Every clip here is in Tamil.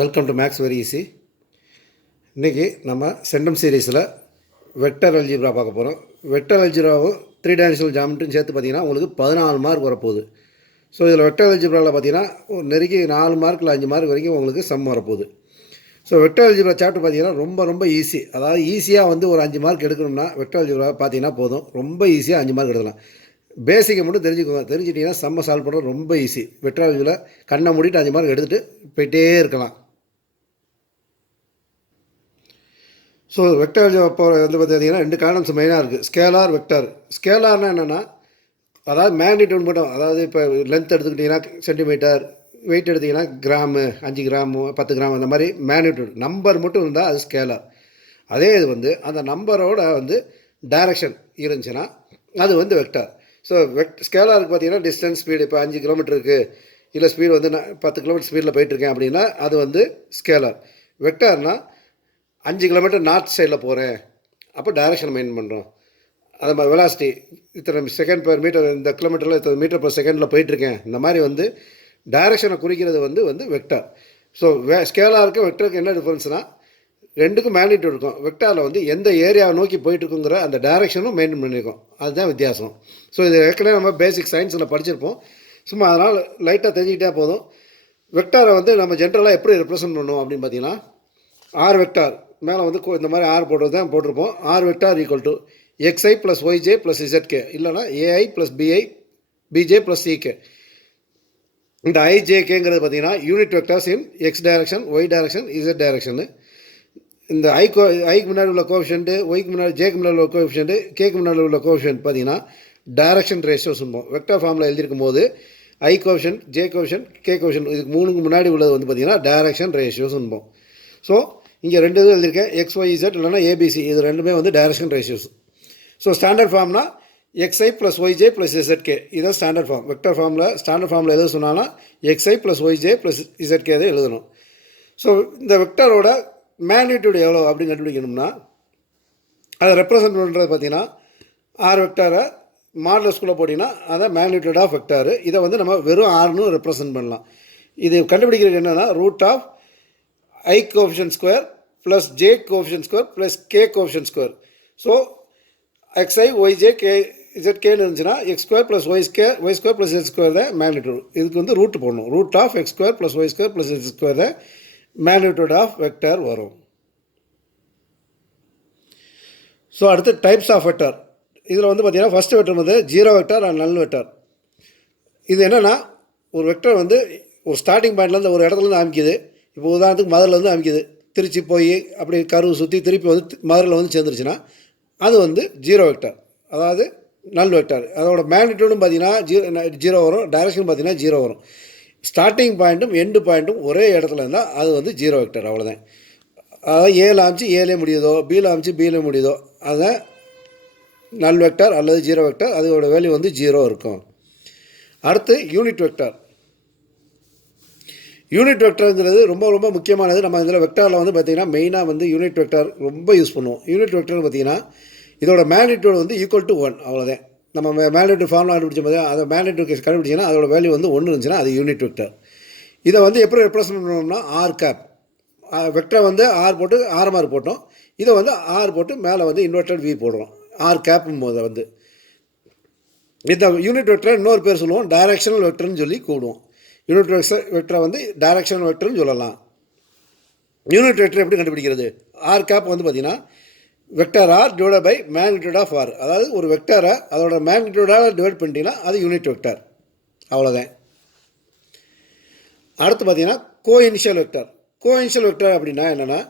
Welcome to maths very easy. இன்றைக்கி நம்ம சென்டம் சீரீஸில் வெக்டர் அல்ஜிப்ரா பார்க்க போகிறோம். வெக்டர் அல்ஜிப்ராவும் 3 டைமென்ஷனல் ஜாமெட்ரியும் சேர்த்து பார்த்திங்கன்னா உங்களுக்கு 14 மார்க் வரப்போகுது. ஸோ இதில் வெக்டர் அல்ஜிப்ராவில் பார்த்திங்கன்னா நெருக்கி 4 மார்க் இல்லை 5 மார்க் வரைக்கும் உங்களுக்கு சம் வரப்போகுது. ஸோ வெக்டர் அல்ஜிப்ரா சாப்டர் பார்த்திங்கன்னா ரொம்ப ஈஸி. அதாவது ஈஸியாக வந்து ஒரு 5 மார்க் எடுக்கணும்னா வெக்டர் அல்ஜிப்ரா பார்த்திங்கன்னா போதும். ரொம்ப ஈஸியாக 5 மார்க் எடுக்கலாம். பேசிக்கை மட்டும் தெரிஞ்சுக்கோங்க. தெரிஞ்சிட்டிங்கன்னா சம்ம சால்வ் பண்ணுறது ரொம்ப ஈஸி. வெக்டர் அல்ஜிப்ரா கண்ணை மூடிட்டு 5 மார்க் எடுத்துகிட்டு போயிட்டே இருக்கலாம். ஸோ வெக்டர் அப்போ வந்து பார்த்திங்கன்னா 2 காலம்ஸ் மெயினாக இருக்குது. Scalar, vector. ஸ்கேலார்னால் என்னென்னா அதாவது மேக்னிடியூட் மட்டும். அதாவது இப்போ லென்த் எடுத்துக்கிட்டிங்கன்னா சென்டிமீட்டர், வெயிட் எடுத்திங்கன்னா கிராமு, 5 கிராமு, 10 கிராம், அந்த மாதிரி மேக்னிடியூட் நம்பர் மட்டும் இருந்தால் அது ஸ்கேலார். அதே இது வந்து அந்த நம்பரோட வந்து டைரக்ஷன் இருந்துச்சுன்னா அது வந்து வெக்டார். ஸோ ஸ்கேலாருக்கு பார்த்திங்கன்னா டிஸ்டன்ஸ், ஸ்பீடு. இப்போ 5 கிலோமீட்டர் இருக்குது, இல்லை ஸ்பீடு வந்து 10 கிலோமீட்டர் ஸ்பீடில் போயிட்டுருக்கேன் அப்படின்னா அது வந்து ஸ்கேலார். வெக்டார்னால் 5 கிலோமீட்டர் நார்த் சைடில் போகிறேன், அப்போ டைரக்ஷன் மெயின் பண்ணுறோம். அது மாதிரி வெலாசிட்டி இத்தனை செகண்ட் பெர் மீட்டர், இந்த கிலோமீட்டரில் இத்தனை மீட்டர் பர் செகண்டில் போயிட்டுருக்கேன், இந்த மாதிரி வந்து டைரக்ஷனை குறிக்கிறது வந்து வெக்டார். ஸோ ஸ்கேலாருக்கும் வெக்டருக்கு என்ன டிஃபரன்ஸ்னால் ரெண்டுக்கும் மேக்னிடியூட் இருக்கும். வெக்டாரில் வந்து எந்த ஏரியாவை நோக்கி போயிட்டுருக்குங்கிற அந்த டைரக்ஷனும் மெயின்டைன் பண்ணியிருக்கோம். அதுதான் வித்தியாசம். ஸோ இது ஏற்கனவே நம்ம பேசிக் சயின்ஸில் படிச்சிருப்போம். சும்மா அதனால் லைட்டாக தெரிஞ்சுக்கிட்டே போதும். வெக்டாரை வந்து நம்ம ஜென்ரலாக எப்படி ரெப்ரசன்ட் பண்ணுவோம் அப்படின்னு பார்த்தீங்கன்னா ஆர் வெக்டார் மேலே வந்து இந்த மாதிரி ஆர் போடுறது தான் போட்டிருப்போம். R vector equal to x i plus y j plus z k, இல்லைனா a i plus b i b j plus c k. இந்த ஐஜேகேங்கிறது பார்த்தீங்கன்னா unit vectors in x direction, y direction, z direction. இந்த ஐக்கு முன்னாடி உள்ள கோஎஃபிஷியன்ட், ஒய்க்கு முன்னாடி, ஜேக்கு முன்னாடி உள்ள கோஎஃபிஷியன்ட், கேக்கு முன்னாடி உள்ள கோஎஃபிஷியன்ட் பார்த்தீங்கன்னா டைரக்ஷன் ரேஷியோஸ் சொல்லுவோம். வெக்டார் ஃபார்மில் எழுதியிருக்கும் போது i coefficient, j coefficient, k coefficient, இதுக்கு 3க்கு முன்னாடி உள்ளது வந்து பார்த்தீங்கன்னா டைரக்ஷன் ரேஷியோஸ் சொல்லுவோம். ஸோ இங்கே 2 இது எழுதியிருக்கேன், எக்ஸ் ஒய் இசட் இல்லைனா ஏபிசி. இது ரெண்டுமே வந்து டைரக்ஷன் ரேஷியோஸ். ஸோ ஸ்டாண்டர்ட் ஃபார்ம்னா x i plus y j plus z k, இதுதான் ஸ்டாண்டர்ட் ஃபார்ம். வெக்டர் ஃபார்மில் ஸ்டாண்டர்ட் ஃபார்மில் எழுத சொன்னாலும் x i plus y j plus z k தான் எழுதணும். ஸோ இந்த வெக்டரோட மேக்னிடியூட் எவ்வளோ அப்படின்னு கண்டுபிடிக்கணும்னா அதை ரெப்ரசன்ட் பண்ணுறது பார்த்தீங்கன்னா ஆர் வெக்டாரை மாடலஸ்குள்ளே போட்டிங்கன்னா அதான் மேக்னிடியூட் ஆஃப் வெக்டார். இதை வந்து நம்ம வெறும் ஆர்னு ரெப்ரசன்ட் பண்ணலாம். இது கண்டுபிடிக்கிறது என்னென்னா root of I coefficient square plus J coefficient square plus K coefficient square. So x i y j k இசட்கேன்னு இருந்துச்சுன்னா x square plus y square plus z square தான் மேக்னிடியூட். இதுக்கு வந்து ரூட் போடணும். Root of x square plus y square plus z square தான் மேக்னிடியூட் ஆஃப் வெக்டார் வரும். ஸோ அடுத்து டைப்ஸ் ஆஃப் வெக்டார். இதில் வந்து பார்த்திங்கன்னா ஃபஸ்ட்டு வெக்டர் வந்து zero vector and null vector. இது என்னென்னா ஒரு வெக்டர் வந்து ஒரு ஸ்டார்டிங் பாயிண்ட்லேருந்து ஒரு இடத்துலேருந்து ஆரம்பிக்குது. இப்போ உதாரணத்துக்கு மதுரையில் ஆரம்பிக்குது, திருச்சி போய் அப்படி கருவு சுற்றி திருப்பி வந்து மதுரையில் வந்து சேர்ந்துருச்சுன்னா அது வந்து ஜீரோ வெக்டார், அதாவது நல் வெக்டார். அதோட மேக்னிடியூடும் பார்த்திங்கன்னா ஜீரோ வரும், டைரக்ஷன் பார்த்திங்கன்னா ஜீரோ வரும். ஸ்டார்டிங் பாயிண்ட்டும் எண்டு பாயிண்ட்டும் ஒரே இடத்துல இருந்தால் அது வந்து ஜீரோ வெக்டார், அவ்வளோதான். அதாவது ஏல ஆரம்பிச்சு ஏலே முடியுதோ, பியில் ஆரம்பிச்சு பியில் முடியுதோ அதுதான் நல் வெக்டார் அல்லது ஜீரோ வெக்டார். அதோட வேல்யூ வந்து ஜீரோ இருக்கும். அடுத்து யூனிட் வெக்டார். யூனிட் வெக்டருங்கிறது ரொம்ப முக்கியமானது. நம்ம இதில் வெக்டாரில் வந்து பார்த்திங்கன்னா மெயினாக வந்து யூனிட் வெக்டார் ரொம்ப யூஸ் பண்ணுவோம். யூனிட் வெக்டர்னு பார்த்திங்கன்னா இதோட மேக்னிடியூட் வந்து ஈக்குவல் டு 1, அவ்வளோதான். நம்ம மேக்னிடியூட் ஃபார்முலா கண்டுபிடிச்ச போது அதை மேக்னிடியூட் கண்டுபிடிச்சிங்கன்னா அதோட வேல்யூ வந்து 1 இருந்துச்சுன்னா அது யூனிட் வெக்டார். இதை வந்து எப்படி ரெப்ரசன்ட் பண்ணோம்னா ஆர் கேப். வெக்டரை வந்து ஆர் போட்டு ஆர்எம்ஆர் போட்டோம், இதை வந்து ஆர் போட்டு மேலே வந்து இன்வெர்டட் வி போடுறோம். ஆர் கேப்பும் போது வந்து இந்த யூனிட் வெக்டரை இன்னொரு பேர் சொல்லுவோம், டைரக்ஷனல் வெக்டர்னு சொல்லி கூடுவோம். யூனிட் வெக்டரை வந்து டைரக்ஷனல் வெக்டர்னு சொல்லலாம். யூனிட் வெக்டர் எப்படி கண்டுபிடிக்கிறது? ஆர் கேப் வந்து பார்த்திங்கன்னா vector R divide by magnitude of R. அதாவது ஒரு வெக்டரை அதோட மேக்னிடியூடாக டிவைட் பண்ணிட்டீங்கன்னா அது யூனிட் வெக்டர், அவ்வளோதான். அடுத்து பார்த்திங்கன்னா கோஇனிஷியல் வெக்டர். கோஇனிஷியல் வெக்டர் அப்படின்னா என்னென்னா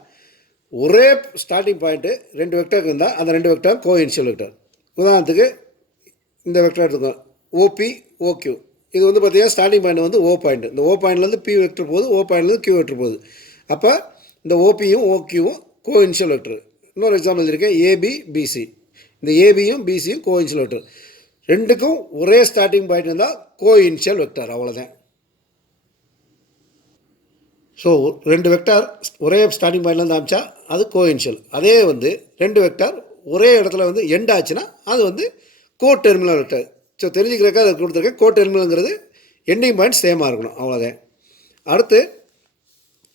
ஒரே ஸ்டார்டிங் பாயிண்ட்டு 2 வெக்டர் இருந்தால் அந்த 2 வெக்டர் கோஇனிஷியல் வெக்டர். உதாரணத்துக்கு இந்த வெக்டர் எடுத்துக்கோங்க, ஓபி ஓக்யூ. இது வந்து பார்த்திங்கன்னா ஸ்டார்டிங் பாயிண்ட் வந்து ஓ பாயிண்ட். இந்த ஓ பாயிண்ட்லேருந்து பி வெக்டர் போகுது, ஓ பாயிண்ட்லேருந்து கியூ வெக்டர் போகுது. அப்போ இந்த ஓபியும் ஓக்யூவும் கோஇனிஷியல் வெக்டர். இன்னொரு எக்ஸாம்பிள் இருக்கேன், ஏபி பிசி. இந்த ஏபியும் பிசியும் கோஇனிஷியல் வெக்டர். ரெண்டுக்கும் ஒரே ஸ்டார்டிங் பாயிண்ட் இருந்தால் கோஇனிஷியல் வெக்டர், அவ்வளோதான். ஸோ 2 வெக்டார் ஒரே ஸ்டார்டிங் பாயிண்ட்லேருந்து ஆரம்பித்தா அது கோஇனிஷியல். அதே வந்து 2 வெக்டார் ஒரே இடத்துல வந்து எண்ட் ஆச்சுன்னா அது வந்து கோ டெர்மினல் வெக்டர். ஸோ தெரிஞ்சுக்கிறக்காக அதை கொடுத்துருக்கேன். கோ டெர்மினல்ங்கிறது எண்டிங் பாயிண்ட் சேமாக இருக்கணும், அவ்வளோதான். அடுத்து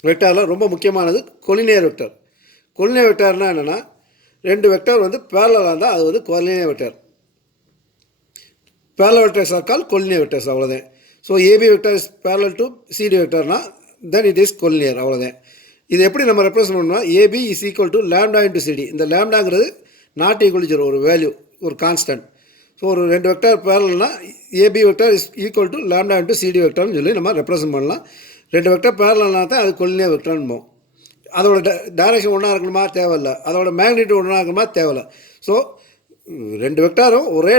வெக்டாரில் ரொம்ப முக்கியமானது கொலினியர் வெக்டார். கொலினியர் வெக்டார்னால் என்னென்னா, ரெண்டு வெக்டார் வந்து பேரலாக இருந்தால் அது வந்து collinear vector. parallel vectors are called collinear vectors. அவ்வளோதான். So AB vector is parallel to CD வெக்டர்னா தென் இட் இஸ் கொலினியர். அவ்வளோதான். இது எப்படி நம்ம ரெப்ரசன்ட் பண்ணோம்னா, AB is equal to lambda into CD. இந்த லேம்டாங்கிறது நாட் ஈக்குவல் டு ஒரு வேல்யூ, ஒரு கான்ஸ்டன்ட். ஸோ ஒரு ரெண்டு வெக்டர் பேரல்னா AB vector is equal to lambda into CD வெக்டர்னு சொல்லி நம்ம ரெப்ரசன்ட் பண்ணலாம். ரெண்டு வெக்டர் பேரல்னா தான் அது கொலினியர் வெக்டர்னு. அதோட டைரக்ஷன் ஒன்றா இருக்கணுமா தேவையில்லை, அதோட மேக்னிட்யூட் ஒன்றா இருக்கணுமா தேவையில்லை. ஸோ ரெண்டு வெக்டாரும் ஒரே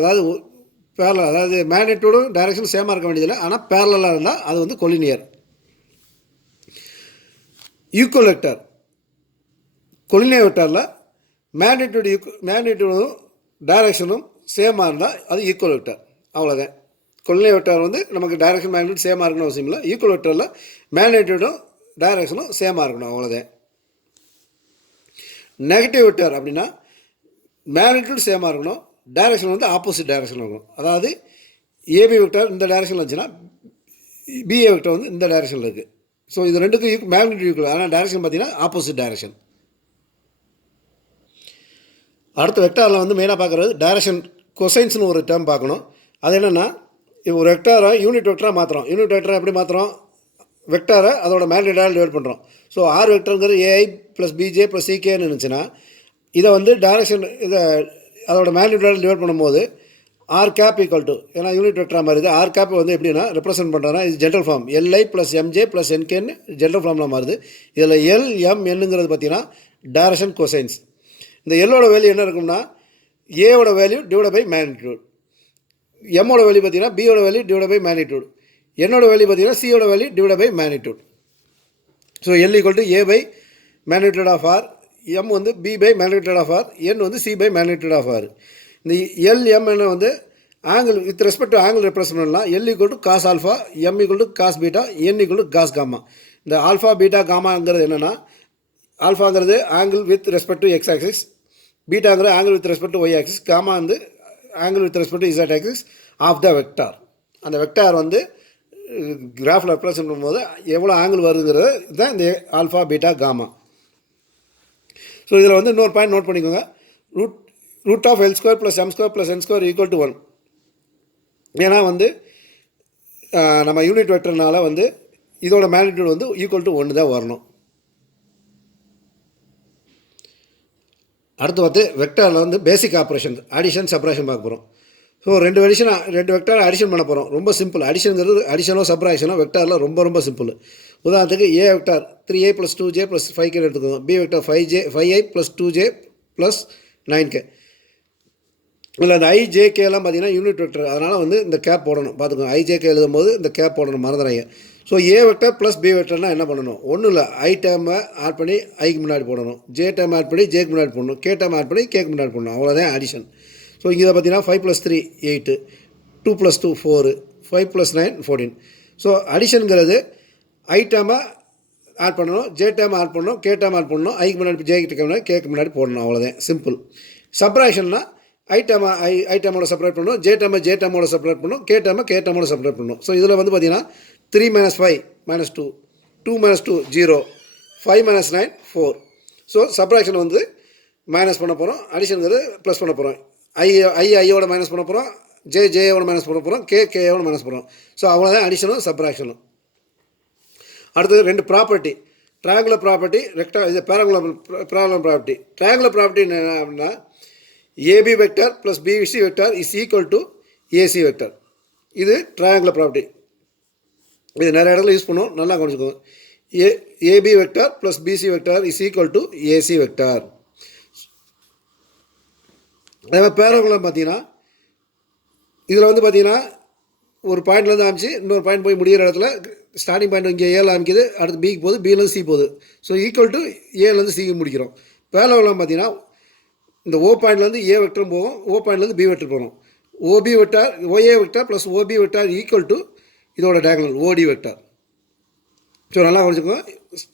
அதாவது பேரலல், அதாவது மேக்னிட்யூடும் டைரக்ஷன் சேமாக இருக்க வேண்டியதில்லை, ஆனால் பேரலாக இருந்தால் அது வந்து கொலினியர். ஈக்குவல் வெக்டார் கொலினியர் வெக்டாரில் மேக்னிட்யூடும் டைரக்ஷனும் சேமாக இருந்தால் அது ஈக்குவல் வெக்டார். அவ்வளோதான். கொலினியர் வெக்டார் வந்து நமக்கு டைரக்ஷன் மேக்னிட்யூட் சேமாக இருக்கணும் அவசியம் இல்லை. ஈக்குவல் வெக்டாரில் மேக்னிட்யூடும் டைரக்ஷனும் சேமாக இருக்கணும். அவ்வளோதான். நெகட்டிவ் வெக்டார் அப்படின்னா மேக்னிட்யூட் சேமாக இருக்கணும், டைரக்ஷன் வந்து ஆப்போசிட் டைரக்ஷன் இருக்கணும். அதாவது ஏபி வெக்டார் இந்த டைரக்ஷனில் இருந்துச்சுன்னா பிஏ வெக்டார் வந்து இந்த டைரக்ஷனில் இருக்குது. ஸோ இது ரெண்டுக்கும் மேக்னிட்யூட் ஈக்குவல், ஆனால் டைரக்ஷன் பார்த்தீங்கன்னா ஆப்போசிட் டைரக்ஷன். அடுத்த வெக்டாரில் வந்து மெயினாக பார்க்குறது டைரக்ஷன் கொசைன்ஸ்னு ஒரு டேர்ம் பார்க்கணும். அது என்னென்னா, ஒரு வெக்டாரை யூனிட் வெக்டராக மாற்றுறோம். யூனிட் வெக்டரை எப்படி மாற்றுறோம்? வெக்டாரை அதோட மேக்னிட்யூடால் டிவைட் பண்ணுறோம். ஸோ ஆர் வெக்டருங்கிறது ஏஐ ப்ளஸ் பிஜே ப்ளஸ் சிகேன்னு இருந்துச்சுன்னா, இதை வந்து டைரக்ஷன் அதோட மேக்னிட்யூடால் டிவைட் பண்ணும்போது ஆர் கேப் ஈக்குவல் டு, ஏன்னா யூனிட் வெக்டராக மாறுது, ஆர் கேப் வந்து எப்படின்னா ரெப்ரசென்ட் பண்ணுறோன்னா இது general form l i plus m j plus என்கேன்னு ஜென்ரல் ஃபார்மில் மாறுது. இதில் எல் எம் என்னங்கிறது பார்த்தீங்கன்னா டைரக்ஷன் கொசைன்ஸ். இந்த எல்லோட வேல்யூ என்ன இருக்கும்னா ஏவோட வேல்யூ டிவைட் பை மேக்னிட்யூட், எம்மோட வேல்யூ பார்த்தீங்கன்னா பியோட வேல்யூ டிவைட் பை மேக்னிட்யூட், என்னோட வேல்யூ பார்த்தீங்கன்னா சியோட value divide by magnitude. So L equal to A by magnitude of R, M வந்து B by magnitude of R, N வந்து C by magnitude of R. இந்த எல் எம் என்ன வந்து angle with respect to angle represent பண்ணலாம். L equal to cos alpha, M equal to cos beta, n equal to cos gamma. இந்த ஆல்ஃபா பீட்டா காமாங்கிறது என்னென்னா, ஆல்ஃபாங்கிறது angle with respect to X axis, பீட்டாங்கிறது angle with respect to Y axis, gamma வந்து angle with respect to Z axis of the vector. அந்த வெக்டார் வந்து கிராஃபில் ரெப்ரசன்ட் பண்ணும்போது எவ்வளோ ஆங்கிள் வருதுங்கிறது தான் இந்த ஆல்ஃபா பீட்டா காமா. ஸோ இதில் வந்து இன்னொரு பாயிண்ட் நோட் பண்ணிக்கோங்க. Root of L square plus M square plus N square equal to 1. ஏன்னா வந்து நம்ம யூனிட் வெக்டர்னால வந்து இதோட மேக்னிட்யூட் வந்து ஈக்குவல் டு 1 தான் வரணும். அடுத்து வந்து வெக்டாரில் வந்து பேசிக் ஆப்ரேஷன் அடிஷன் சப்ராக்ஷன் பார்க்க போகிறோம். ஸோ ரெண்டு வெக்டார் அடிஷன் பண்ண போகிறோம். ரொம்ப சிம்பிள். அடிஷனுங்கிறது அடிஷனோ சப்ராக்ஷனோ வெக்டாரில் ரொம்ப ரொம்ப சிம்பிள். உதாரணத்துக்கு ஏ வெக்டார் 3a + 2j + 5k எடுத்துக்கோங்க. B vector 5i + 2j + 9k. இல்லை அந்த ஐஜேகேலாம் பார்த்தீங்கன்னா யூனிட் வெக்டர், அதனால் வந்து இந்த கேப் போடணும். பார்த்துக்கோங்க, ஐஜேகே எழுதும் போது இந்த கேப் போடணும், மறந்துறாங்க. So A vector plus B வெக்டர்னால் என்ன பண்ணணும்? ஒன்றும் இல்லை, ஐ டேர்மை ஆட் பண்ணி ஐக்கு முன்னாடி போடணும், ஜே டேர்ம் ஆட் பண்ணி ஜேக்கு முன்னாடி போடணும், கே டேர்ம் ஆட் பண்ணி கேக்கு முன்னாடி போடணும். அவ்வளோதான் அடிஷன். ஸோ இங்கே பார்த்தீங்கன்னா 5 + 3 8, 2 + 2 4, 5 + 9 14. ஸோ அடிஷனுங்கிறது ஐ டேர்மை ஆட் பண்ணணும், ஜே டேர்ம் ஆட் பண்ணணும், கே டேர்ம் ஆட் பண்ணணும், ஐக்கு முன்னாடி ஜேக்கு முன்னாடி கேக்கு முன்னாடி போடணும். அவ்வளோதான் சிம்பிள். சப்ராக்ஷன்னா ஐ டேர்மோட செப்பரேட் பண்ணணும், ஜே டேர்மோட செப்பரேட் பண்ணணும், கே டேர்மோட செப்பரேட் பண்ணணும். ஸோ இதில் வந்து பார்த்தீங்கன்னா 3 - 5 - 2, 2 - 2 0, 5 - 9 4. ஸோ சப்ராக்ஷன் வந்து மைனஸ் பண்ண போகிறோம், அடிஷனுங்கிறது ப்ளஸ் பண்ண போகிறோம். ஐயோட மைனஸ் பண்ண போகிறோம், ஜேயோட மைனஸ் பண்ண போகிறோம், கேயோட மைனஸ் பண்ணுறோம். ஸோ அவ்வளோதான் அடிஷனும் சப்ராக்ஷனும். அடுத்தது ரெண்டு ப்ராப்பர்ட்டி, ட்ரையாங்குலர் ப்ராப்பர்ட்டி, இது பேரங்குலர் ப்ராப்பர்ட்டி. ட்ரையாங்குலர் ப்ராப்பர்ட்டி என்ன அப்படின்னா, AB vector plus BC vector is equal to AC vector. இது ட்ரையாங்குலர் ப்ராப்பர்ட்டி. இது நிறைய இடத்துல யூஸ் பண்ணுவோம், நல்லா கவனிச்சுக்கோங்க. AB vector plus BC vector is equal to AC vector. அதே மாதிரி பேரங்குலர் பார்த்தீங்கன்னா, இதில் வந்து பார்த்தீங்கன்னா ஒரு பாயிண்ட்லேருந்து ஆரம்பிச்சு இன்னொரு பாயிண்ட் போய் முடிகிற இடத்துல ஸ்டார்டிங் பாயிண்ட் இங்கே ஏல ஆரம்பிக்குது, அடுத்து பிக்கு போகுது, பிலேருந்து சி போகுது. ஸோ ஈக்குவல் டு ஏலேருந்து சிக்கு முடிக்கிறோம். பேரங்குலர் பார்த்தீங்கன்னா இந்த ஓ பாயிண்ட்லேருந்து ஏ வெக்டரும் போகும், ஓ பாயிண்ட்லேருந்து பி வெக்டர் போகணும். OB vector OA vector plus OB vector equal to இதோட டயகனல் ஓடி வெக்டார். ஸோ நல்லா கவனிச்சுக்கோங்க.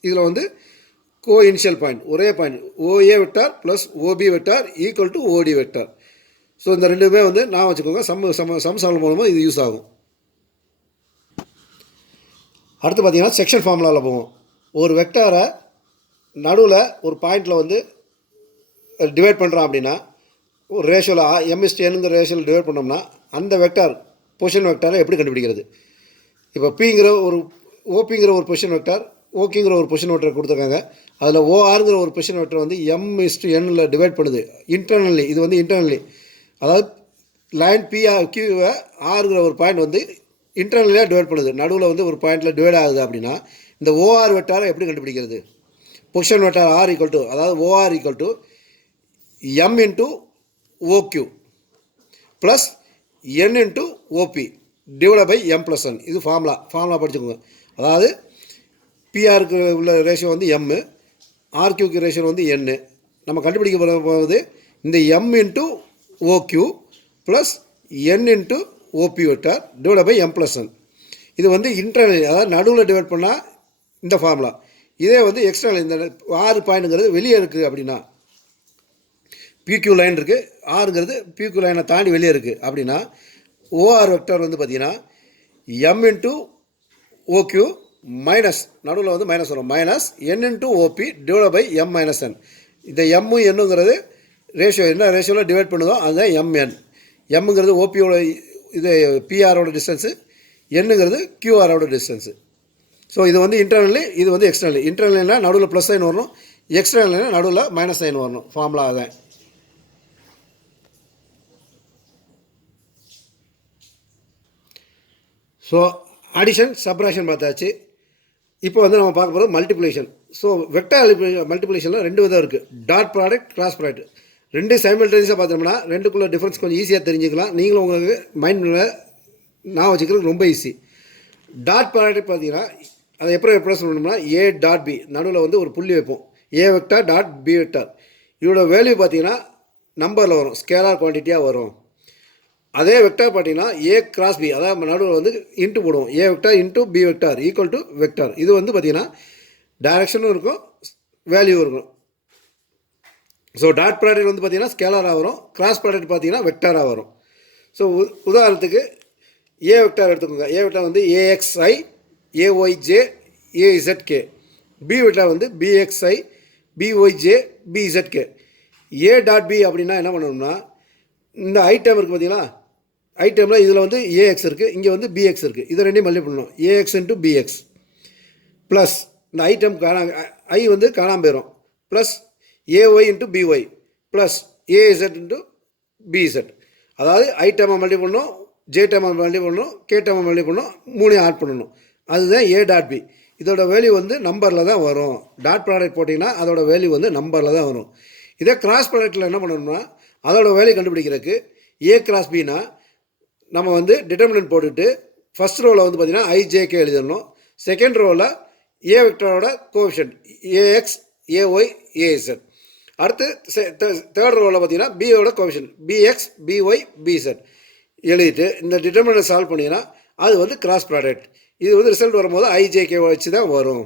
இதில் வந்து கோ இனிஷியல் பாயிண்ட் ஒரே பாயிண்ட் OA vector plus OB vector equal to OD vector. So இந்த ரெண்டுமே வந்து நான் வச்சுக்கோங்க, சம் சால்வ் மூலமாக இது யூஸ் ஆகும். அடுத்து பார்த்திங்கன்னா செக்ஷன் ஃபார்முலாவில் போவோம். ஒரு வெக்டாரை நடுவில் ஒரு பாயிண்டில் வந்து டிவைட் பண்ணுறோம் அப்படின்னா ஒரு ரேஷியோவில் M/Nங்கிற ரேஷியோவில் டிவைட் பண்ணோம்னா அந்த வெக்டார் பொசிஷன் வெக்டாரை எப்படி கண்டுபிடிக்கிறது? இப்போ பிங்கிற ஒரு ஓபிங்கிற ஒரு பொசிஷன் வெக்டார், ஓகேங்கிற ஒரு பொசிஷன் வெக்டர் கொடுத்துருக்காங்க. அதில் ஓஆருங்கிற ஒரு பொசிஷன் வெக்டர் வந்து M/Nல டிவைட் பண்ணுது இன்டர்னலி. இது வந்து இன்டர்னலி, அதாவது லைன் கியூவை ஆறுங்கிற ஒரு பாயிண்ட் வந்து இன்டர்னலியாக டிவைட் பண்ணுது. நடுவில் வந்து ஒரு பாயிண்டில் டிவைட் ஆகுது அப்படின்னா இந்த ஓஆர் வெக்டாரை எப்படி கண்டுபிடிக்கிறது? Position vector R equal to, அதாவது OR equal to M into OQ plus N into OP divide by M+N. இது ஃபார்முலா படிச்சுக்கோங்க. அதாவது பிஆருக்கு உள்ள ரேஷியோ வந்து M, ஆர்கியூக்கு ரேஷியோ வந்து N. நம்ம கண்டுபிடிக்க போகிறது இந்த M into OQ plus N into OB vector divide by M+N. இது வந்து இன்டர்னல், அதாவது நடுவில் டிவைட் பண்ணால் இந்த ஃபார்முலா. இதே வந்து எக்ஸ்டர்னல், இந்த 6 பாயிண்ட்டுங்கிறது வெளியே இருக்குது அப்படின்னா பிக்யூ லைன் இருக்குது, ஆறுங்கிறது பிக்யூ லைனை தாண்டி வெளியே இருக்குது அப்படின்னா ஓஆர் வெக்டார் வந்து பார்த்திங்கன்னா M இன்ட்டு ஓக்யூ மைனஸ், நடுவில் வந்து மைனஸ் வரும், minus N into OP divide by M-N. இந்த எம்மும் என்னுங்கிறது ரேஷியோ, என்ன ரேஷியோவில் டிவைட் பண்ணுதோ அதுதான் MN. எம்முங்கிறது ஓபியோட இது பிஆரோட டிஸ்டன்ஸு, என்னுங்கிறது கியூஆரோட டிஸ்டன்ஸு. ஸோ இது வந்து இன்டர்னலி, இது வந்து எக்ஸ்டர்னலி. இன்டர்னல்னா நடுவில் ப்ளஸ் சைன் வரணும், எக்ஸ்டர்னல்னா நடுவில் மைனஸ் சைன் வரணும். ஃபார்முலா அதான். ஸோ அடிஷன் சப்ராக்ஷன் பார்த்தாச்சு. இப்போ வந்து நம்ம பார்க்க போகிறது மல்டிப்ளிகேஷன். ஸோ வெக்டார் மல்டிப்ளிகேஷனில் 2 விதம் இருக்குது, டாட் ப்ராடக்ட், கிராஸ் ப்ராடக்ட். ரெண்டு சைமல்டேனியஸாக பார்த்தோம்னா ரெண்டுக்குள்ளே டிஃப்ரென்ஸ் கொஞ்சம் ஈஸியாக தெரிஞ்சுக்கலாம். நீங்களும் உங்களுக்கு மைண்டில் நான் வச்சுக்கிறது ரொம்ப ஈஸி. டாட் ப்ராடக்ட் பார்த்தீங்கன்னா அதை எப்படி ரெப்ரசன்ட் பண்ணணும்னா A டாட் B, நடுவில் வந்து ஒரு புள்ளி வைப்போம். A vector dot B vector. இதோட வேல்யூ பார்த்தீங்கன்னா நம்பரில் வரும், ஸ்கேலார் குவான்டிட்டியாக வரும். அதே வெக்டார் பார்த்தீங்கன்னா A கிராஸ் B, அதாவது நடுவில் வந்து இன்ட்டு போடுவோம். A vector into B vector equal to vector. இது வந்து பார்த்தீங்கன்னா டைரக்ஷனும் இருக்கும், வேல்யூ இருக்கும். ஸோ டாட் ப்ராடக்ட் வந்து பார்த்தீங்கன்னா ஸ்கேலாராக வரும், கிராஸ் ப்ராடக்ட் பார்த்தீங்கன்னா வெக்டாராக வரும். ஸோ உதாரணத்துக்கு A வெக்டார் எடுத்துக்கோங்க. A வெக்டார் வந்து AXI AYJ AZK. B vector வந்து BXI BYJ BZK. A dot B அப்படின்னா என்ன பண்ணணும்னா இந்த ஐட்டம் இருக்குது பார்த்தீங்களா, ஐட்டமில் இதில் வந்து AX இருக்குது, இங்கே வந்து BX இருக்குது. இதை ரெண்டையும் மல்டிப்ளை பண்ணணும். AX இன்ட்டு BX ப்ளஸ் இந்த ஐட்டம் ஐ வந்து காணாமல் போயிடும், plus AY into BY plus AZ into BZ. அதாவது ஐட்டமை மல்டிப்ளை பண்ணணும், J டேமை மல்டிப்ளை பண்ணணும், K டேமை மல்டிப்ளை பண்ணணும், 3 ஆட் பண்ணணும். அதுதான் A டாட் B. இதோட வேல்யூ வந்து நம்பரில் தான் வரும். டாட் ப்ராடக்ட் போட்டிங்கன்னா அதோட வேல்யூ வந்து நம்பரில் தான் வரும். இதே கிராஸ் ப்ராடக்ட்டில் என்ன பண்ணணும்னா அதோட வேல்யூ கண்டுபிடிக்கிறதுக்கு A கிராஸ் Bனா நம்ம வந்து டிட்டர்மினன்ட் போட்டுட்டு ஃபஸ்ட் ரோவில் வந்து பார்த்திங்கன்னா IJK எழுதிடணும். செகண்ட் ரோவில் A வெக்டரோட கோஎஃபிஷியன்ட் AX AY AZ. அடுத்து தேர்ட் ரோவில் பார்த்தீங்கன்னா பியோட கோஎஃபிஷியன்ட் BX BY BZ எழுதிட்டு இந்த டிட்டர்மினன்ட் சால்வ் பண்ணிங்கன்னா அது வந்து கிராஸ் ப்ராடக்ட். இது வந்து ரிசல்ட் வரும்போது IJK வச்சு தான் வரும்.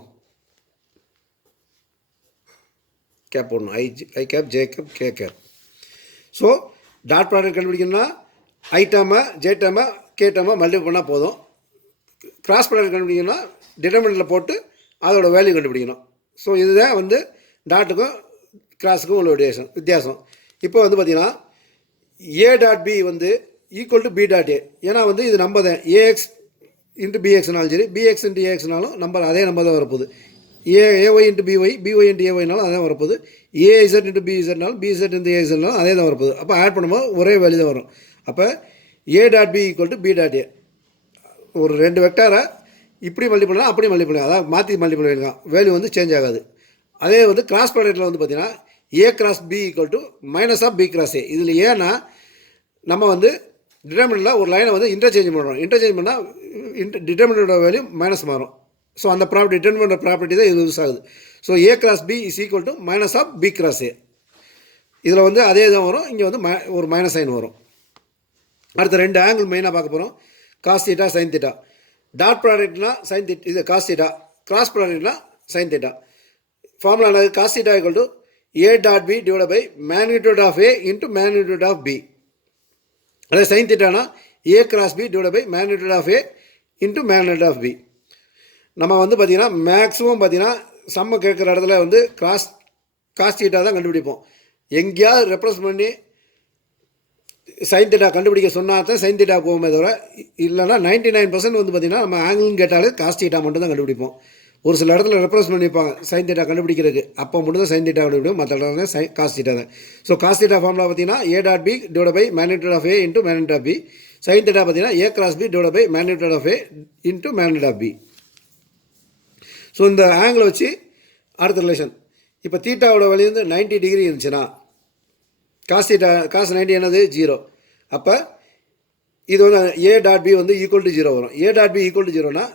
கேப் போடணும், I cap J cap K cap. So dot product கண்டுபிடிக்கணும்னா ஐட்டமை J டேமை K டேமை மல்டிப்ளை பண்ணால் போதும். கிராஸ் ப்ராடக்ட் கண்டுபிடிக்கணும்னா டிட்டர்மினன்ட்டில் போட்டு அதோட வேல்யூ கண்டுபிடிக்கணும். ஸோ இதுதான் வந்து டாட்டுக்கும் கிராஸுக்கும் உள்ள வித்தியாசம். இப்போ வந்து பார்த்திங்கன்னா A டாட் B வந்து equal to B dot A. ஏன்னா வந்து இது நம்ப தான் AX இன்ட்டு BXனாலும் சரி, BX இன்ட்டு AXனாலும் நம்பர் அதே நம்பர் தான் வரப்போகுது. AY into BY BY into AYனாலும் அதே வரப்போகுது. AZ இன்ட்டு BZனாலும் BZ இன்ட்டு AZனாலும் அதே தான் வரப்போகுது. அப்போ ஆட் பண்ணும்போது ஒரே வேல்யூ தான் வரும். அப்போ A dot B equal to B dot A. ஒரு ரெண்டு வெக்டாரை இப்படி மல்டிப்ளை பண்ணலாம், அப்படி மல்டிப்ளை பண்ணலாம், அதாவது மாற்றி மல்டிப்ளை பண்ணிக்கலாம், வேல்யூ வந்து சேஞ்ச் ஆகாது. அதே வந்து கிராஸ் ப்ராடக்ட்டில் வந்து பார்த்திங்கன்னா A cross B equal to minus of B cross A. இதில் ஏன்னா நம்ம வந்து டிட்டர்மினன்ட்டில் ஒரு லைனை வந்து இன்டர்சேஞ்ச் பண்ணுறோம். இன்டர்சேஞ்ச் பண்ணால் டிட்டர்மினன்ட்டோட வேல்யூ மைனஸ் மாறும். ஸோ அந்த ப்ராப்பர்ட்டி டிட்டர்மினன்ட் ப்ராப்பர்ட்டி தான் இது யூஸ் ஆகுது. So A cross B is equal to minus of B cross A. இதில் வந்து அதே தான் வரும், இங்கே வந்து ஒரு மைனஸ் சைன் வரும். அடுத்த ரெண்டு ஆங்கிள் மெயினாக பார்க்க போகிறோம், cos theta sine theta. Dot ப்ராடக்ட்னா சைன் தீட்டா, இது காஸ் தீட்டா. கிராஸ் ப்ராடக்ட்னா சைன் தீட்டா. ஃபார்முலா என்னது? Cos theta equal to A dot B divide by magnitude of A into magnitude of B. அதே சைன் தீட்டானா A cross B divide by magnitude of A into magnitude of B. நம்ம வந்து பார்த்திங்கன்னா மேக்ஸிமம் பார்த்திங்கன்னா சம்ம கேட்குற இடத்துல வந்து காஸ் தீட்டா தான் கண்டுபிடிப்போம். எங்கேயாவது ரெப்ரஸ் பண்ணி சைன் தீட்டா கண்டுபிடிக்க சொன்னால் தான் சைன் தீட்டா போகுமே தவிர, இல்லைனா 99% வந்து பார்த்திங்கன்னா நம்ம ஆங்கிள்னு கேட்டாலே காஸ் தீட்டா மட்டும் தான் கண்டுபிடிப்போம். ஒரு சில இடத்துல ரெப்ரஸ் பண்ணியிருப்பாங்க சைன் தீட்டா கண்டுபிடிக்கிறதுக்கு, அப்போ மட்டும் தான் சைன் தீட்டா கண்டுபிடிக்கும், மற்ற இடத்துல காஸ் தீட்டா தான். ஸோ காஸ் தீட்டா ஃபார்முலா பார்த்தீங்கன்னா A dot B divide by magnitude of A into magnitude of B. Sine theta பார்த்தீங்கன்னா A cross B divide by magnitude of A into magnitude of B. So இந்த ஆங்கிளை வச்சு அடுத்த ரிலேஷன், இப்போ தீட்டாவோட வழி வந்து 90 டிகிரி இருந்துச்சுன்னா காஸ் 90 என்னது 0. அப்போ இது வந்து A டாட் B வந்து ஈக்குவல் டு 0 வரும். A dot B equal to 0னா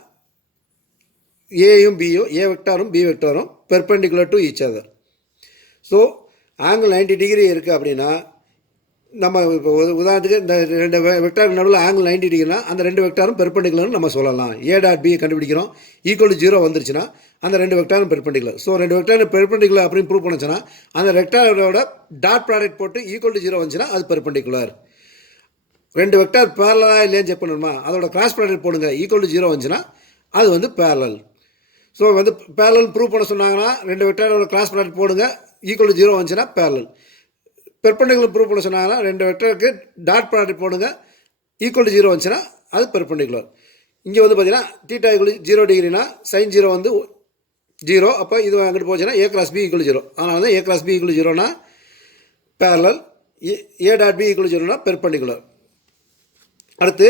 ஏயும் பியும் A வெக்டாரும் B வெக்டாரும் perpendicular to each other. So angle 90 degree இருக்குது அப்படின்னா நம்ம இப்போ உதாரணத்துக்கு இந்த ரெண்டு வெக்டாருக்கு நடுவில் ஆங்கிள் 90 டிகிரினா அந்த ரெண்டு வெக்டாரும் பெர்பெண்டிகுலர்னு நம்ம சொல்லலாம். A டாட் B கண்டுபிடிக்கிறோம், ஈக்குவல் டு 0 வந்துருச்சுன்னா அந்த ரெண்டு வெக்டாரும் பெர்பெண்டிகுலர். ஸோ ரெண்டு வெக்டாரும் பெர்பெண்டிகுலர் அப்படின்னு ப்ரூவ் பண்ணுச்சுன்னா அந்த வெக்டாரோட டாட் ப்ராடக்ட் போட்டு ஈக்குவல் டு 0 வந்துச்சுன்னா அது பெர்பெண்டிகுலர். ரெண்டு வெக்டார் பேரலாக இல்லையான்னு செக் பண்ணணுமா, அதோட கிராஸ் ப்ராடக்ட் போடுங்க, ஈக்குவல் டு 0 வந்துச்சுன்னா அது வந்து பேரலல். ஸோ வந்து பேரலல் ப்ரூவ் பண்ண சொன்னாங்கன்னா ரெண்டு வெக்டாரோட கிராஸ் ப்ராடக்ட் போடுங்க, ஈக்குவல் டு 0 வந்துச்சுன்னா பேரலல். பெர்பெண்டிகுலர் ப்ரூவ் பண்ண சொன்னாங்கன்னா ரெண்டு வெக்டருக்கு டாட் ப்ராடக்ட் போடுங்க, ஈக்குவல் டு 0 வந்துச்சுன்னா அது பெர்பெண்டிகுலர். இங்கே வந்து பார்த்தீங்கன்னா தீட்டா ஈக்குவல் 0 டிகிரினா சைன் 0 வந்து 0, அப்போ இது அங்கிட்டு போச்சுன்னா A கிராஸ் B ஈக்குவல் 0. அதனால தான் A கிராஸ் B ஈக்குவல் 0னா parallel, A dot B equal 0னா பெர்பெண்டிகுலர். அடுத்து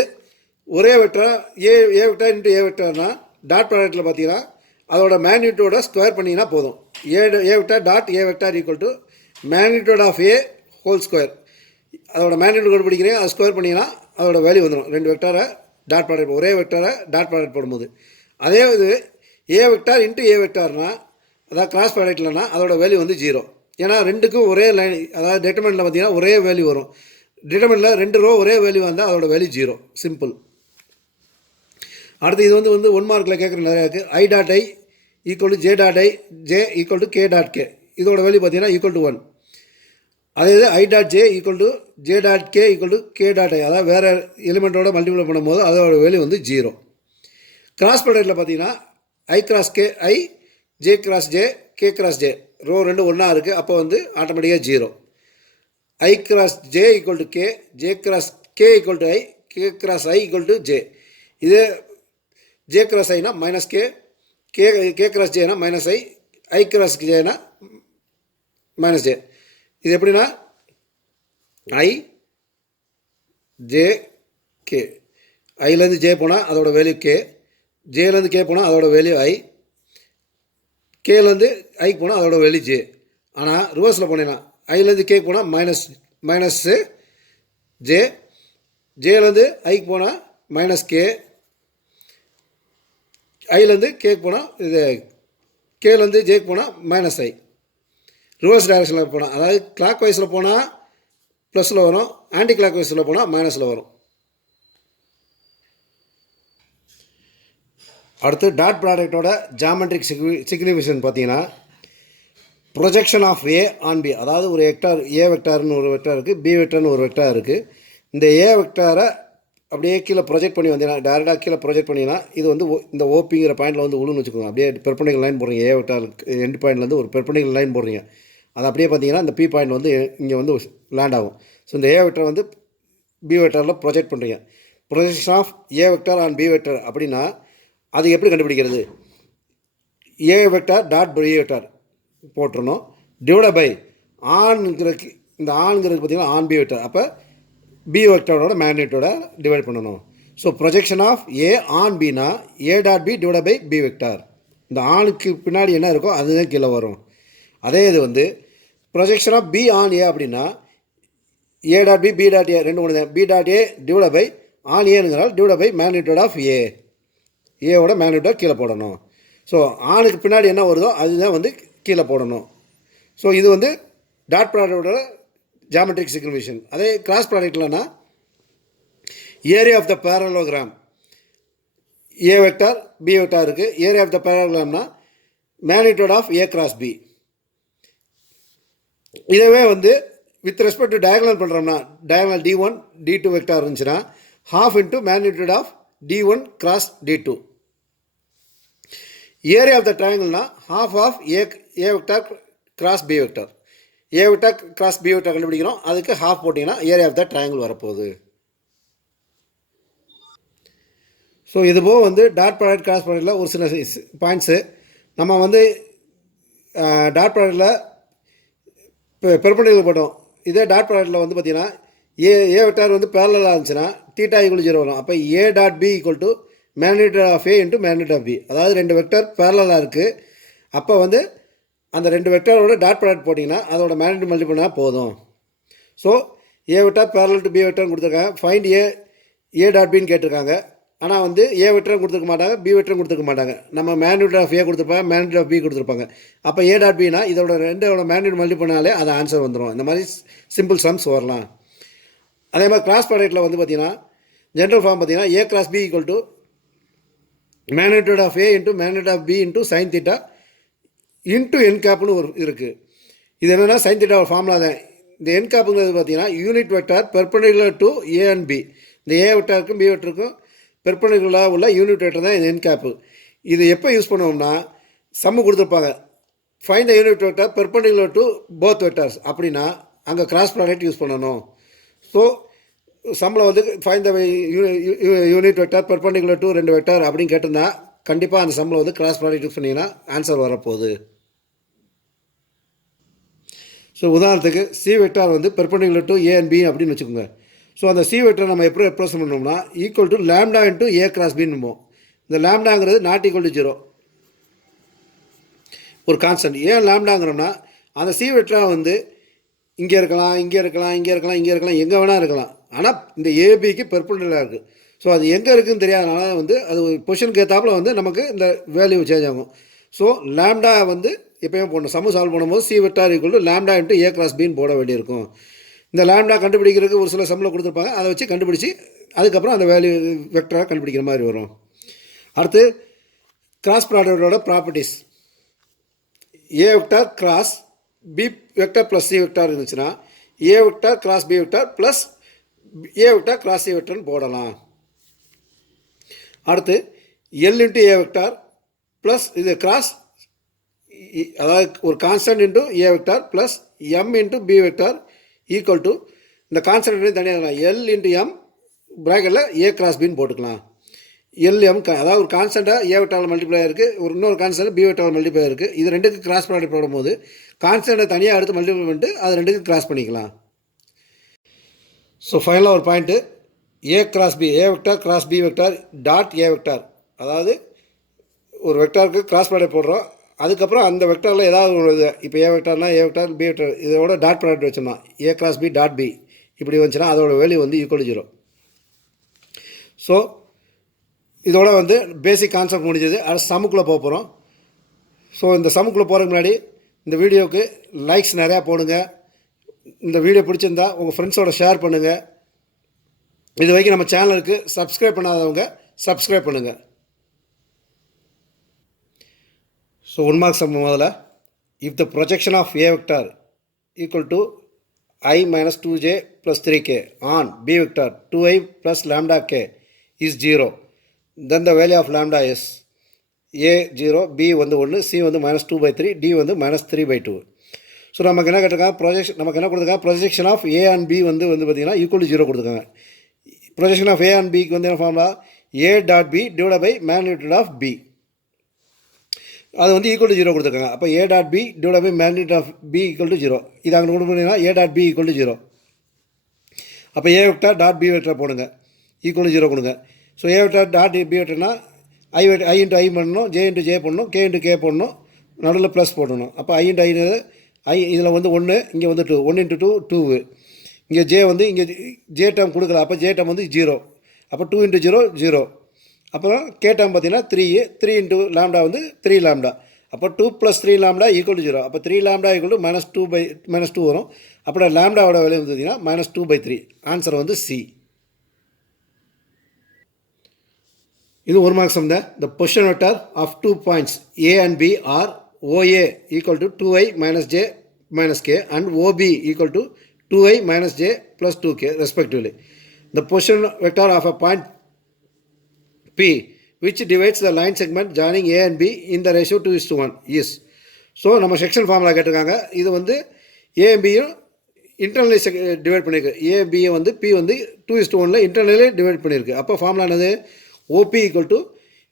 ஒரே vector A vector into A வெக்டர்னா டாட் ப்ராடக்ட்டில் பார்த்தீங்கன்னா அதோட மேக்னிடியூடோட ஸ்கொயர் பண்ணிங்கன்னா போதும். A vector dot A vector equal to magnitude of A whole square. அதோட மேக்னிடியூட் கண்டுபிடிக்கிறீங்க, அது ஸ்கொயர் பண்ணிங்கன்னா அதோட வேல்யூ வந்துடும். ரெண்டு வெக்டாரை டாட் ப்ராடக்ட், ஒரே வெக்டாரை டாட் ப்ராடக்ட் போடும்போது. அதே இது A வெக்டார் இன்ட்டு A வெக்டார்னா அதாவது கிராஸ் ப்ராடக்ட்லனா அதோட வேல்யூ வந்து 0. ஏன்னா ரெண்டுக்கும் ஒரே லைன், அதாவது டிட்டர்மெண்ட்டில் பார்த்தீங்கன்னா ஒரே வேல்யூ வரும். டிட்டர்மெண்ட்டில் ரெண்டு ரோ ஒரே வேல்யூ வந்தால் அதோட வேல்யூ 0, சிம்பிள். அடுத்து இது வந்து 1 மார்க்கில் கேட்குற நிறையா இருக்குது. I dot I equal to J dot I, J equal to K dot K. இதோட வேல்யூ பார்த்தீங்கன்னா ஈக்குவல் டு 1. அதே இது I dot J equal to J dot K equal to K dot I, அதாவது வேறு எலிமெண்ட்டோட மல்டிப்ளை பண்ணும்போது அதோட வேல்யூ வந்து 0. கிராஸ் ப்ராடக்ட்டில் பார்த்தீங்கன்னா I cross K I, J cross J, K cross J, row ரெண்டு ஒன்றா இருக்குது, அப்போ வந்து ஆட்டோமேட்டிக்காக 0. I cross J equal to K, J cross K equal to I, K cross I equal to J. இது J கிராஸ் Iனா மைனஸ் K கிராஸ் Jனா மைனஸ் I கிராஸ் Jனா மைனஸ் J. இது எப்படின்னா I J K, ஐலேருந்து J போனால் அதோட வேல்யூ K, ஜேலேருந்து K போனால் அதோட வேல்யூ I, கேலேருந்து ஐக்கு போனால் அதோட வேல்யூ J. ஆனால் ரிவர்ஸில் போனீங்கன்னா ஐலேருந்து K போனால் மைனஸ்ஸு J, ஜேலேருந்து ஐக்கு போனால் மைனஸ் K, ஐலேருந்து கேக்கு போனால் இது கேலேருந்து ஜேக்கு போனால் மைனஸ் I. ரிவர்ஸ் டைரக்ஷனில் போனால், அதாவது கிளாக் வைஸில் போனால் ப்ளஸில் வரும், ஆன்டி கிளாக் வைஸில் போனால் மைனஸில் வரும். அடுத்து டாட் ப்ராடக்டோட ஜாமெட்ரிக் சிக்னிஃபிகேஷன் பார்த்தீங்கன்னா projection of A on B. அதாவது ஒரு வெக்டார் A வெக்டார்னு ஒரு வெக்டார் இருக்குது, B வெக்டார்னு ஒரு வெக்டார் இருக்குது. இந்த A வெக்டாரை அப்படியே கீழே ப்ரொஜெக்ட் பண்ணி வந்தீங்கன்னா, டேரெக்டாக கீழே ப்ரொஜெக்ட் பண்ணிங்கன்னா இது வந்து இந்த ஓபிங்கிற பாயிண்டில் வந்து உழுன்னு வச்சுக்கோங்க. அப்படியே பெர்பெண்டிகுலர் லைன் போடுறீங்க, A வெக்டார் எண்ட் பாயிண்ட்லேருந்து ஒரு பெர்பெண்டிகுலர் லைன் போடுறீங்க. அது அப்படியே பார்த்தீங்கன்னா இந்த P பாயிண்ட் வந்து இங்கே வந்து லேண்ட் ஆகும். ஸோ இந்த A வெக்டார் வந்து B வெக்டாரில் ப்ரொஜெக்ட் பண்ணுறீங்க. Projection of A vector on B vector அப்படின்னா அது எப்படி கண்டுபிடிக்கிறது? A vector dot B vector போட்டுருணும், டிவைட் பை ஆண்ங்கிறதுக்கு, இந்த ஆண்ங்கிறது பார்த்தீங்கன்னா ஆன் B வெக்டார், அப்போ B வெக்டாரோட மேக்னிடியூடோட டிவைட் பண்ணணும். So projection of A on Bனா A dot B divide by B vector. இந்த ஆணுக்கு பின்னாடி என்ன இருக்கோ அதுதான் கீழே வரும். அதே இது வந்து projection of B on A அப்படின்னா A dot B, B dot A ரெண்டு ஒன்று தான். B dot A divide by on ஏனுங்கிறால் divide by magnitude of A, ஏவோட மேக்னிடியூட் கீழே போடணும். ஸோ ஆணுக்கு பின்னாடி என்ன வருதோ அதுதான் வந்து கீழே போடணும். ஸோ இது வந்து டாட் ப்ராடக்டோட ஜாமெட்ரிக் சிக்னிஃபிகேஷன். அதே கிராஸ் ப்ராடக்ட்லனா area of the parallelogram, A vector B vector இருக்குது, ஏரியா ஆஃப் த பேரலோகிராம்னா magnitude of A cross B. இதவே வந்து வித் ரெஸ்பெக்ட் டு டயகனல் பண்ணுறோம்னா டயகனல் D1 D2 வெக்டார் இருந்துச்சுன்னா half into magnitude of D1 cross D2. Area of the ட்ரையாங்கிள்னா half of A vector cross B vector. A vector cross B vector கண்டுபிடிக்கிறோம், அதுக்கு ஹாஃப் போட்டிங்கன்னா ஏரியா ஆஃப் த ட்ரையாங்கிள் வரப்போகுது. ஸோ இதுபோக வந்து டாட் ப்ராடக்ட் கிராஸ் ப்ராடக்டில் ஒரு சில பாயிண்ட்ஸு நம்ம வந்து டாட் ப்ராடக்டில் இப்போ பெர்பெண்டிகுலர் போட்டோம். இதே டாட் ப்ராடக்ட்டில் வந்து பார்த்திங்கன்னா ஏ வெக்டார் வந்து பேரலாக இருந்துச்சுன்னா தீட்டா ஈக்குவல் 0 வரும். அப்போ A dot B equal to magnitude of A into magnitude of B. அதாவது ரெண்டு வெக்டார் பேரலாக இருக்குது. அப்போ வந்து அந்த ரெண்டு வெக்டாரோட டாட் ப்ராடக்ட் போட்டிங்கன்னா அதோட மேக்னிடியூட் மல்டிபிள் பண்ணால் போதும். So A vector parallel to B வெக்டார்னு கொடுத்துருக்காங்க. ஃபைண்ட் ஏ டாட் பின்னு கேட்டிருக்காங்க. ஆனால் வந்து ஏ வெக்டரும் கொடுத்துருக்க மாட்டாங்க, பி வெக்டரும் கொடுத்துருக்க மாட்டாங்க. நம்ம மேக்னிடியூட் ஆஃப் ஏ கொடுத்துருப்பாங்க, மேக்னிடியூட் ஆஃப் பி கொடுத்துருப்பாங்க. அப்போ ஏ டாட் பின்னா இதோட ரெண்டோட மேக்னிடியூட் மல்டி பண்ணாலே அது ஆன்சர் வந்துடும். இந்த மாதிரி சிம்பிள் சம்ஸ் வரலாம். அதே மாதிரி கிராஸ் ப்ராடக்ட்டில் வந்து பார்த்தீங்கன்னா ஜென்ரல் ஃபார்ம் பார்த்தீங்கன்னா A cross B equal to magnitude of A into magnitude of B into sine theta into N கேப்னு ஒரு இருக்குது. இது என்னென்னா சைன் தீட்டா ஒரு ஃபார்முலா தான். இந்த என் கேப்புங்கிறது பார்த்தீங்கன்னா unit vector perpendicular to A and B. இந்த ஏ வெக்டாருக்கும் பி வெக்டருக்கும் பெர்பெண்டிகுலராக உள்ள யூனிட் வெக்டர் தான் இந்த என் கேப்பு. இது எப்போ யூஸ் பண்ணுவோம்னா சம்மு கொடுத்துருப்பாங்க, find the unit vector perpendicular to both vectors அப்படின்னா அங்கே கிராஸ் ப்ராடக்ட் யூஸ் பண்ணணும். ஸோ சம்மில் வந்து find the unit vector perpendicular to ரெண்டு வெக்டார் அப்படின்னு கேட்டிருந்தா கண்டிப்பாக அந்த சம்மில் வந்து கிராஸ் ப்ராடக்ட் யூஸ் பண்ணிங்கன்னா ஆன்சர் வரப்போகுது. ஸோ உதாரணத்துக்கு சி வெக்டார் வந்து perpendicular to A and B அப்படின்னு வச்சுக்கோங்க. ஸோ அந்த சி வெக்டரை நம்ம எப்படி ரெப்ரசன்ட் பண்ணோம்னா equal to lambda into A cross பின்னு. இந்த லேம்டாங்கிறது நாட் ஈக்குவல் டு 0 ஒரு கான்ஸ்டன்ட். ஏன் லேம்டாங்கிறோம்னா அந்த சி வெக்டரை வந்து இங்கே இருக்கலாம், இங்கே இருக்கலாம், இங்கே இருக்கலாம், இங்கே இருக்கலாம், எங்கே வேணால் இருக்கலாம். ஆனால் இந்த ஏபிக்கு பெர்பெண்டிகுலராக இருக்குது. ஸோ அது எங்கே இருக்குதுன்னு தெரியாதனால வந்து அது பொசிஷனுக்கு ஏற்றாப்புல வந்து நமக்கு இந்த வேல்யூ சேஞ்ச் ஆகும். ஸோ லேம்டா வந்து எப்போயும் போடணும். சம்மு சால்வ் பண்ணும்போது C vector equal to lambda into A cross பின்னு போட வேண்டியிருக்கும். இந்த லேம்டா கண்டுபிடிக்கிறதுக்கு ஒரு சில சம்மில் கொடுத்துருப்பாங்க, அதை வச்சு கண்டுபிடிச்சி அதுக்கப்புறம் அந்த வேல்யூ வெக்டராக கண்டுபிடிக்கிற மாதிரி வரும். அடுத்து கிராஸ் ப்ராடக்டோட properties. A vector cross B vector plus C vector இருந்துச்சுன்னா A vector cross B vector plus A vector cross C வெக்டார்னு போடலாம். அடுத்து L into A vector plus இது கிராஸ், அதாவது ஒரு constant into A vector plus M into B vector equal to இந்த கான்ஸ்டன்ட் தனியாக எல் இன்ட்டு எம் ப்ராக்கெட்டில் ஏ கிராஸ் பின்னு போட்டுக்கலாம். எல்எம் அதாவது ஒரு கான்ஸ்டண்ட்டாக ஏ வெக்டார் மல்டிப்ளை இருக்குது, ஒரு இன்னொரு கான்ஸ்டன்ட் பி வெக்டார் மல்டிப்ளை இருக்குது. இது ரெண்டுக்கு கிராஸ் ப்ராடக்ட் போடும்போது கான்ஸ்டண்ட்டை தனியாக எடுத்து மல்டிப்ளை பண்ணிட்டு அது ரெண்டுக்கு கிராஸ் பண்ணிக்கலாம். ஸோ ஃபைனலாக ஒரு point A cross B, A vector cross B vector dot A vector. அதாவது ஒரு வெக்டாருக்கு கிராஸ் ப்ராடக்ட் போடுறோம், அதுக்கப்புறம் அந்த வெக்டாரில் ஏதாவது ஒரு இது இப்போ ஏ வெக்டார்னா ஏ வெக்டார் பி வெக்டார் இதோட டாட் ப்ராடக்ட் வச்சோம்னா A cross B dot B இப்படி வந்துச்சுன்னா அதோட வேல்யூ வந்து ஈக்குவல் 0. ஸோ இதோட வந்து பேசிக் கான்செப்ட் முடிஞ்சது. அடுத்து சம்முக்குள்ளே போக போகிறோம். ஸோ இந்த சம்முக்குள்ளே போகிறதுக்கு முன்னாடி இந்த வீடியோவுக்கு லைக்ஸ் நிறையா போடுங்க. இந்த வீடியோ பிடிச்சிருந்தா உங்கள் ஃப்ரெண்ட்ஸோட ஷேர் பண்ணுங்கள். இது வரைக்கும் நம்ம சேனலுக்கு சப்ஸ்கிரைப் பண்ணாதவங்க சப்ஸ்கிரைப் பண்ணுங்கள். ஸோ 1 மார்க் சம் முதல்ல. If the projection of A vector equal to I minus 2j plus 3k on b vector 2i plus lambda k is 0, then the value of lambda is a 0, b வந்து 1, c வந்து minus 2/3, d வந்து minus 3/2. ஸோ நமக்கு என்ன கேட்டிருக்காங்க, நமக்கு என்ன கொடுத்துருக்காங்க, projection of A and B வந்து பார்த்தீங்கன்னா ஈக்குவல் டு 0 கொடுத்துருக்காங்க. ப்ரொஜெக்ஷன் ஆஃப் ஏ அண்ட் பிக்கு வந்து என்ன formula, A dot B divide by magnitude of B. அது வந்து ஈக்குவல் டு 0 கொடுத்துருக்காங்க. அப்போ A dot B divide by magnitude of B equal to 0. இது அங்கே கொண்டு போனீங்கன்னா A dot B equal to 0. அப்போ A vector dot B vector போடுங்க, ஈக்குவல் டு 0 கொடுங்க. So A vector dot B வெக்டர்னா ஐ இன்ட்டு ஐ பண்ணணும், ஜே இன்ட்டு ஜே போடணும், கே இன்ட்டு கே போடணும், நடுவில் ப்ளஸ் போடணும். அப்போ ஐ இன்ட்டு ஐ இதில் வந்து 1, இங்கே வந்து 2, 1 இன்ட்டு 2 2. இங்கே ஜே வந்து இங்கே ஜே டேர்ம் கொடுக்கல, அப்போ ஜே டேர்ம் வந்து 0. அப்போ 2 இன்ட்டு 0 0. அப்புறம் கே டேர்ம் பார்த்தீங்கன்னா 3 இன்ட்டு லாம்டா வந்து 3 லாம்டா. அப்போ 2 + 3 லாம்டா ஈக்குவல் டு 0. அப்போ 3 லாம்டா ஈக்குவல் டு -2 வரும். அப்புறம் லாம்டாவோட வேல்யூ பார்த்தீங்கன்னா -2/3. ஆன்சர் வந்து சி. இது 1 மார்க் சம் தான். The position vector of 2 points A and B are OA equal to 2i minus j minus k and OB equal to 2i minus j plus 2k respectively. The position vector of a point P which divides the line segment joining A and B in the ratio 2:1 is. So நம்ம செக்ஷன் ஃபார்முலா கேட்டிருக்காங்க. இது வந்து ஏஎம்பியும் இன்டர்னலி டிவைட் பண்ணியிருக்கு. ஏபியை வந்து பி வந்து 2:1 இன்டர்னலி டிவைட் பண்ணியிருக்கு. அப்போ ஃபார்முலா என்னது? OP equal to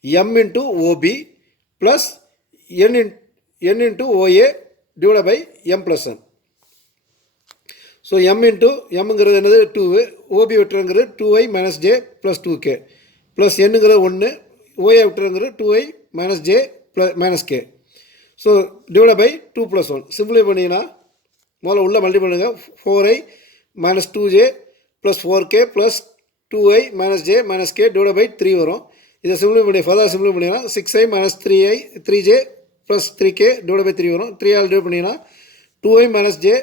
M into OP plus N into OA divide by M plus N. So M into எம்ங்கிறது என்னது? 2. ஓபி வெக்டருங்கிறது 2i minus J plus 2k plus என்னுங்கிறது 1. ஓஏ வெக்டருங்கிறது 2i minus J plus minus K. So divide by 2 + 1. சிம்பிளை பண்ணிங்கன்னா முதல்ல உள்ள மல்டி பண்ணுங்கள். 4i minus 2j plus 4k plus 2i minus J minus k divide by 3 வரும். இதை சிம்பிளை பண்ணி ஃபர்தர் சிம்பிளை பண்ணிங்கன்னா 6i minus 3j plus 3k divide by 3 வரும். 3 ஆல் டிவைட் பண்ணிங்கன்னா 2i மைனஸ் ஜே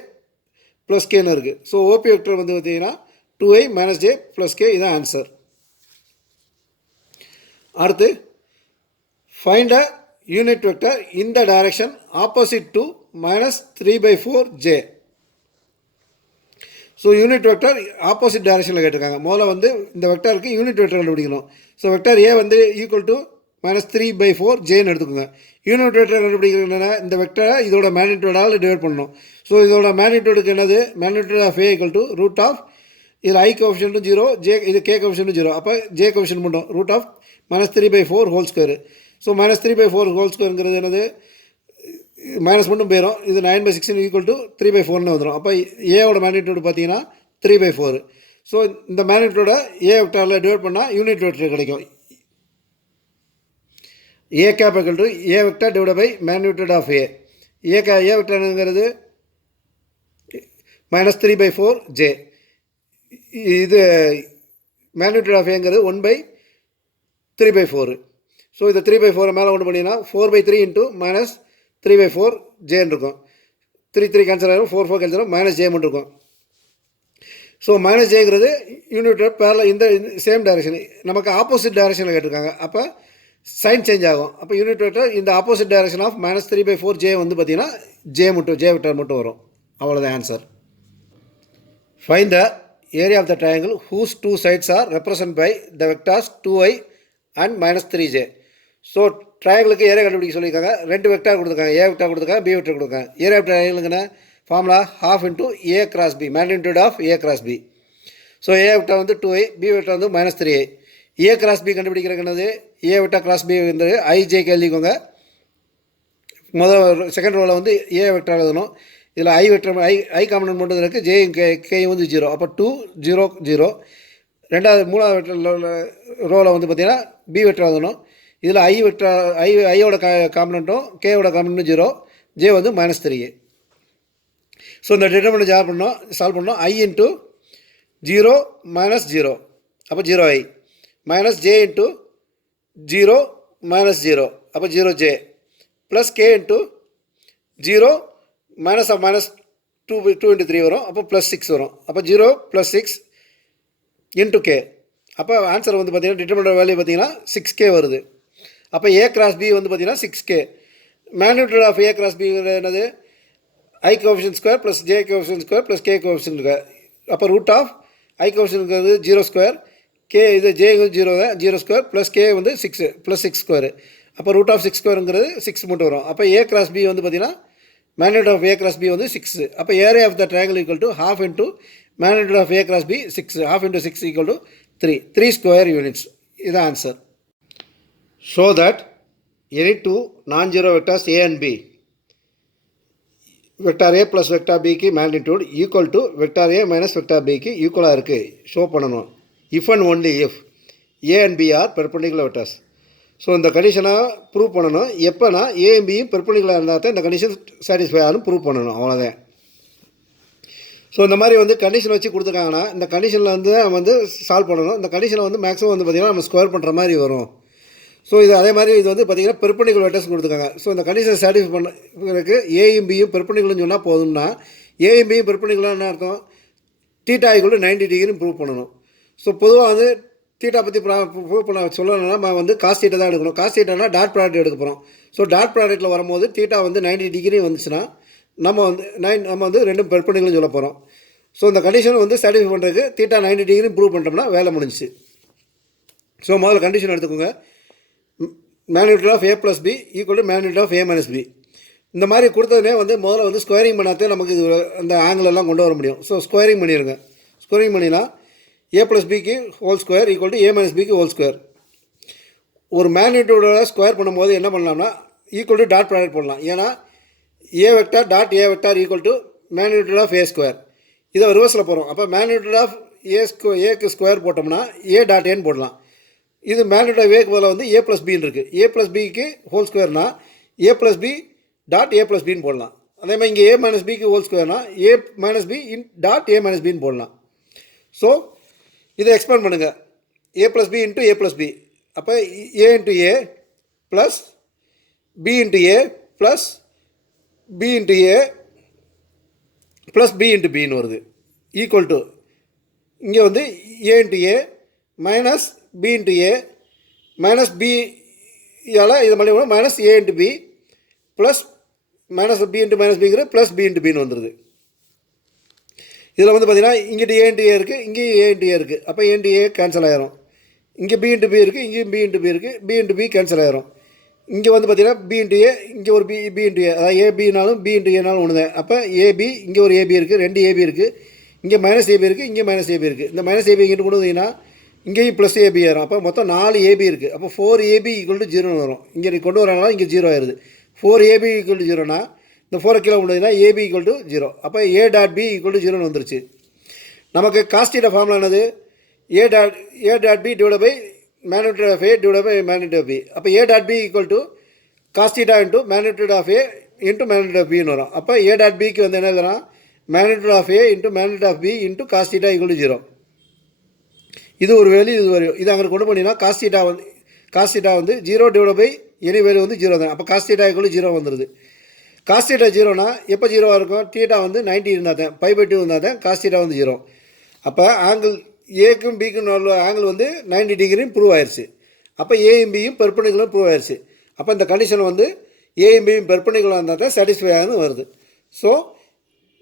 ப்ளஸ் கேன்னு இருக்குது. ஸோ ஓபி வெக்டர் வந்து பார்த்தீங்கன்னா 2i minus J plus K. இதான் ஆன்சர். அடுத்து find a unit vector in the direction opposite to -3/4j. So unit vector opposite டைரக்ஷனில் கேட்டிருக்காங்க. முதல்ல வந்து இந்த வெக்டருக்கு யூனிட் வெக்டர் கண்டுபிடிக்கணும். ஸோ வெக்டர் ஏ வந்து ஈக்குவல் டு -3/4jன்னு எடுத்துக்கோங்க. யூனிட் வெக்டர் கண்டுபிடிக்கிறதுனா இந்த வெக்டரை இதோட மேக்னிடியூடால் டிவைட் பண்ணணும். ஸோ இதோட மேக்னிடியூடுக்கு என்னது? Magnitude of A equal to root of இதில் ஐ கோஎஃபிஷியன்ட்டும் 0, ஜே இது கே கோஎஃபிஷியன்ட்டும் 0. அப்போ ஜே கோஎஃபிஷியன்ட் மட்டும் root of -3/4 whole square. So -3/4 whole ஸ்கொயருங்கிறது என்னது? மைனஸ் மட்டும் போயிடும். இது 9/16 ஈக்குவல் டு 3/4ன்னு வந்துடும். அப்போ ஏவோட மேக்னிடியூடு பார்த்தீங்கன்னா 3/4. ஸோ இந்த மேக்னிடியூட ஏ வெக்டரில் டிவைட் பண்ணால் யூனிட் வெக்டர் கிடைக்கும். A cap equal to A vector divide by magnitude of A. A வெக்டருங்கிறது -3/4j. இது மேக்னிடியூட் ஆஃப் ஏங்கிறது 1/3/4. ஸோ இதை 3/4 மேலே ஒன்று பண்ணிங்கன்னா 4/3 இன்ட்டு -3/4jன்னு இருக்கும். 3 கேன்சல் ஆகிடும், 4 கேன்சல் ஆகும், -j மட்டும் இருக்கும். ஸோ -jங்கிறது யூனிட் பேரல இந்த சேம் டைரக்ஷன் நமக்கு ஆப்போசிட் டைரக்ஷனில் கேட்டிருக்காங்க. அப்போ சைன் சேஞ்ச் ஆகும். அப்போ யூனிட் வெக்டர் இந்த ஆப்போசிட் டைரக்ஷன் ஆஃப் -3/4j வந்து பார்த்தீங்கன்னா ஜே வெக்டர் மட்டும் வரும். அவ்வளோதான் answer. Find the area of the triangle whose 2 sides are represent by the vectors 2i and -3j. So ட்ரையாங்கிளுக்கு ஏரியா கண்டுபிடிக்க சொல்லியிருக்காங்க. 2 வெக்டார் கொடுத்துருக்காங்க. ஏ வெக்டார் கொடுத்துருக்காங்க, பி வெக்டார் கொடுத்துருக்காங்க. ஏரியா ஆஃப் ட்ரையாங்கிளுக்குன்னா formula ½ into a cross b, magnitude of a cross b. So A vector வந்து 2i, பி வெக்டார் வந்து -3i. a cross b கண்டுபிடிக்கிறதுக்கு என்னது? ஏ வெக்டார் கிராஸ் பி வந்து ஐஜேக்கு எழுதிக்கோங்க. முதல் செகண்ட் ரோவில் வந்து ஏ வெக்டார் எழுதணும். இதில் ஐ வெக்டர் ஐ காம்பனன்ட் மட்டும் இருக்குது. ஜே கே வந்து 0. அப்போ 2 0 0. மூணாவது வெக்டர் ரோவில் வந்து பார்த்தீங்கன்னா பி வெக்டர் எழுதணும். இதில் ஐ வெக்டர் ஐயோட காம்பனண்ட்டும் கேவோட காம்பனண்ட்டும் 0, ஜே வந்து -3. ஸோ இந்த டிட்டர்மினன்ட் சால்வ் பண்ணோம். ஐ இன்ட்டு 0 -0 அப்போ 0i மைனஸ் ஜே இன்ட்டு 0 -0 அப்போ 0j plus K into 0 -2 into 3 வரும். அப்போ +6 வரும். அப்போ 0 + 6 இன்ட்டு கே. அப்போ ஆன்சர் வந்து பார்த்தீங்கன்னா டிட்டர்மினன்ட் வேல்யூ பார்த்தீங்கன்னா 6k வருது. அப்போ ஏ கிராஸ் பி வந்து பார்த்தீங்கன்னா 6k. Magnitude of A cross B என்னது? I coefficient square plus J coefficient square plus K coefficient square. அப்போ ரூட் ஆஃப் ஐ கோஎஃபிஷியன்ட்ங்கிறது 0 ஸ்கொயர், கே இது ஜே 0 தான், 0 ஸ்கொயர் ப்ளஸ் கே வந்து 6 ப்ளஸ் 6 ஸ்கொயர். அப்போ ரூட் ஆஃப் 6 ஸ்கொயருங்கிறது 6 மட்டும் வரும். அப்போ ஏ கிராஸ் பி வந்து பார்த்தீங்கன்னா magnitude of A cross B வந்து 6. அப்போ area of the triangle equal to ½ into magnitude of A cross B 6. ½ into 6 equal to 3 square units. இதுதான் answer. Show that any 2 nonzero vectors A and B, vector A plus vector பிக்கு magnitude equal to vector A minus vector பிக்கு ஈக்குவலாக இருக்குது ஷோ பண்ணணும். If and only if A and B are perpendicular vectors. So இந்த கண்டிஷனாக ப்ரூவ் பண்ணணும். எப்போனா ஏ அண்ட் பியும் பெர்பெண்டிகுலர் இருந்தால் தான் இந்த கண்டிஷன் சாட்டிஸ்ஃபை ஆகும் ப்ரூவ் பண்ணணும். அவ்வளோதான். ஸோ இந்த மாதிரி வந்து கண்டிஷன் வச்சு கொடுத்துருக்காங்கன்னா இந்த கண்டிஷனில் வந்து நம்ம வந்து சால்வ் பண்ணணும். இந்த கண்டிஷனை வந்து மேக்ஸிமம் வந்து பார்த்திங்கன்னா நம்ம ஸ்கொயர் பண்ணுற மாதிரி வரும். ஸோ இது அதே மாதிரி இது வந்து பார்த்திங்கன்னா பெர்பெண்டிகுலர் வெக்டர்ஸ் கொடுத்துருக்காங்க. ஸோ இந்த கண்டிஷனை சாட்டிஸ்ஃபை பண்ணுறதுக்கு ஏயும் பியும் பெர்பெண்டிகுலர்னு சொன்னால் போதும்னா ஏயும் பியும் பெர்பெண்டிகுலர்னு அர்த்தம் தீட்டா ஈக்குவல் டு 90 டிகிரின்னு ப்ரூவ் பண்ணணும். ஸோ பொதுவாக வந்து தீட்டா பற்றி ப்ரூவ் பண்ண சொல்லணும்னா நம்ம வந்து காஸ் தீட்டா தான் எடுக்கணும். காஸ் தீட்டானா டாட் ப்ராடக்ட் எடுக்க போகிறோம். ஸோ டாட் ப்ராடக்ட்டில் வரும்போது தீட்டா வந்து 90 டிகிரி வந்துச்சுன்னா நம்ம வந்து ரெண்டும் பெர்பெண்டிகுலர்னு சொல்ல போகிறோம். ஸோ இந்த கண்டிஷன் வந்து சாட்டிஸ்ஃபை பண்ணுறதுக்கு தீட்டா 90 டிகிரி ப்ரூவ் பண்ணிட்டோம்னா வேலை முடிஞ்சிச்சு. ஸோ முதல்ல கண்டிஷன் எடுத்துக்கோங்க. Magnitude of A plus B equal to magnitude of A minus B. இந்த மாதிரி கொடுத்ததுனே வந்து முதல்ல வந்து ஸ்கொயரிங் பண்ணாதே நமக்கு இது அந்த ஆங்கிள் எல்லாம் கொண்டு வர முடியும். ஸோ ஸ்கொயரிங் பண்ணிடுங்க. ஸ்கொயரிங் பண்ணினா ஏ ப்ளஸ் பிக்கு whole square equal to A minus பிக்கு ஹோல் ஸ்கொயர். ஒரு மேக்னிடியூடோட ஸ்கொயர் பண்ணும்போது என்ன பண்ணலாம்னா ஈக்குவல் டு டாட் ப்ராடக்ட் பண்ணலாம். ஏன்னா A vector dot A vector equal to magnitude of A square. இதை ரிவர்ஸில் போகிறோம். அப்போ மேக்னிடியூட் ஆஃப் ஏக்கு ஸ்கொயர் போட்டோம்னா ஏ டாட் ஏன்னு போடலாம். இது மேக்னிடியூட் ஆஃப் ஏக்கு பதில் வந்து ஏ ப்ளஸ் பின்னு இருக்குது. ஏ ப்ளஸ் பிக்கு ஹோல் ஸ்கொயர்னா A plus B dot A plus பின்னு போடலாம். அதே மாதிரி இங்கே ஏ மைனஸ் பிக்கு ஹோல் ஸ்கொயர்னா A minus B in dot A minus பின்னு போடலாம். ஸோ இதை எக்ஸ்பேண்ட் பண்ணுங்கள். A plus B into A plus B. அப்போ A into A plus B into A plus B into A plus B into பின்னு வருது ஈக்குவல் டு இங்கே வந்து A into A minus B into A minus பியால் இது மணி minus A into B plus minus B into minus பிங்கிற ப்ளஸ் பி இன்ட்டு பின்னு வந்துடுது. இதில் வந்து பார்த்தீங்கன்னா இங்கிட்டு ஏ இன்ட்டு ஏ இருக்குது, இங்கேயும் ஏ இன்ட்டு ஏ இருக்குது. அப்போ ஏ இன்ட்டு ஏ கேன்சல் ஆயிரும். இங்கே பி இன்ட்டு பி இருக்குது, இங்கேயும் பி இன்ட்டு பி இருக்குது. பி இன்ட்டு பி கேன்சல் ஆயிரும். இங்கே வந்து பார்த்தீங்கன்னா பி இன்ட்டு ஏ, இங்கே ஒரு பி இன்ட்டு ஏ, அதாவது ஏபினாலும் பி இன்ட்டு ஏனாலும் ஒன்று தான். அப்போ ஏபி, இங்கே ஒரு ஏபி இருக்குது, ரெண்டு ஏபி இருக்குது. இங்கே மைனஸ் ஏபி இருக்குது, இங்கே மைனஸ் ஏபி இருக்குது. இந்த மைனஸ் ஏபி இங்கிட்டு கொண்டு வந்தீங்கன்னா இங்கேயும் ப்ளஸ் ஏபி ஆயிரும். அப்போ மொத்தம் 4 ஏபி இருக்குது. அப்போ 4ab ஈக்குவல் டு 0 வரும். இங்கே கொண்டு வரனால இங்கே 0 ஆயிடுது. 4ab ஈக்குவல் டு 0னா இந்த 4 கீழே கொண்டு வந்தீங்கன்னா ஏபி ஈக்குவல் டு 0. அப்போ A dot B equal to 0ன்னு வந்துருச்சு. நமக்கு காஸ்டீட்டா ஃபார்முலா என்னது? A dot B divide by magnitude of A divide by magnitude of B. அப்போ A dot B equal to cos theta into magnitude of A into magnitude of பின்னு வரும். அப்போ ஏ டாட் பிக்கு வந்து என்ன எழுதுறான்? Magnitude of A into magnitude of B into cos theta equal to 0. இது ஒரு வேல்யூ, இது வரையும். இது அங்கே கொண்டு போனீங்கன்னா காஸ்டீட்டா வந்து 0 டிவைட் பை எனி வேல்யூ வந்து 0 தான். அப்போ காஸ்டீட்டா ஈக்குவல் டு 0 வந்துடுது. காஸ்டீட்டா 0னா எப்போ 0 இருக்கும்? தீட்டா வந்து 90 இருந்தால் தான், π/2 இருந்தால் தான் காஸ்டீட்டா வந்து 0. அப்போ ஆங்கிள் ஏக்கும் பிக்கும் உள்ள ஆங்கிள் வந்து 90 டிகிரின்னு ப்ரூவ் ஆயிடுச்சு. அப்போ ஏயும் பியும் பெர்பெண்டிகுலர் ப்ரூவ் ஆயிடுச்சு. அப்போ இந்த கண்டிஷன் வந்து ஏயும் பியும் பெர்பெண்டிகுலர் இருந்தால் தான் சாட்டிஸ்ஃபை ஆகுதுன்னு வருது. So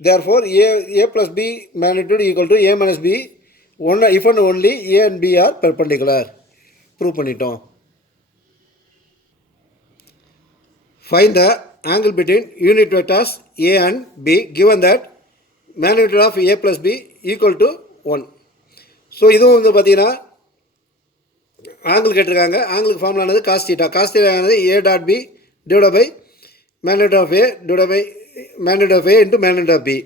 therefore A plus B magnitude equal to A minus B if and only A and B are perpendicular. Prove பண்ணிட்டோம். Find the angle between unit vectors A and B given that magnitude of A plus B equal to 1. So இதுவும் வந்து பார்த்தீங்கன்னா ஆங்கிள் கேட்டிருக்காங்க. ஆங்கிளுக்கு ஃபார்முலானது காஸ்டீட்டா. காஸ்டீட்டானது A dot B divide by magnitude of A divide by magnitude of A into magnitude of B.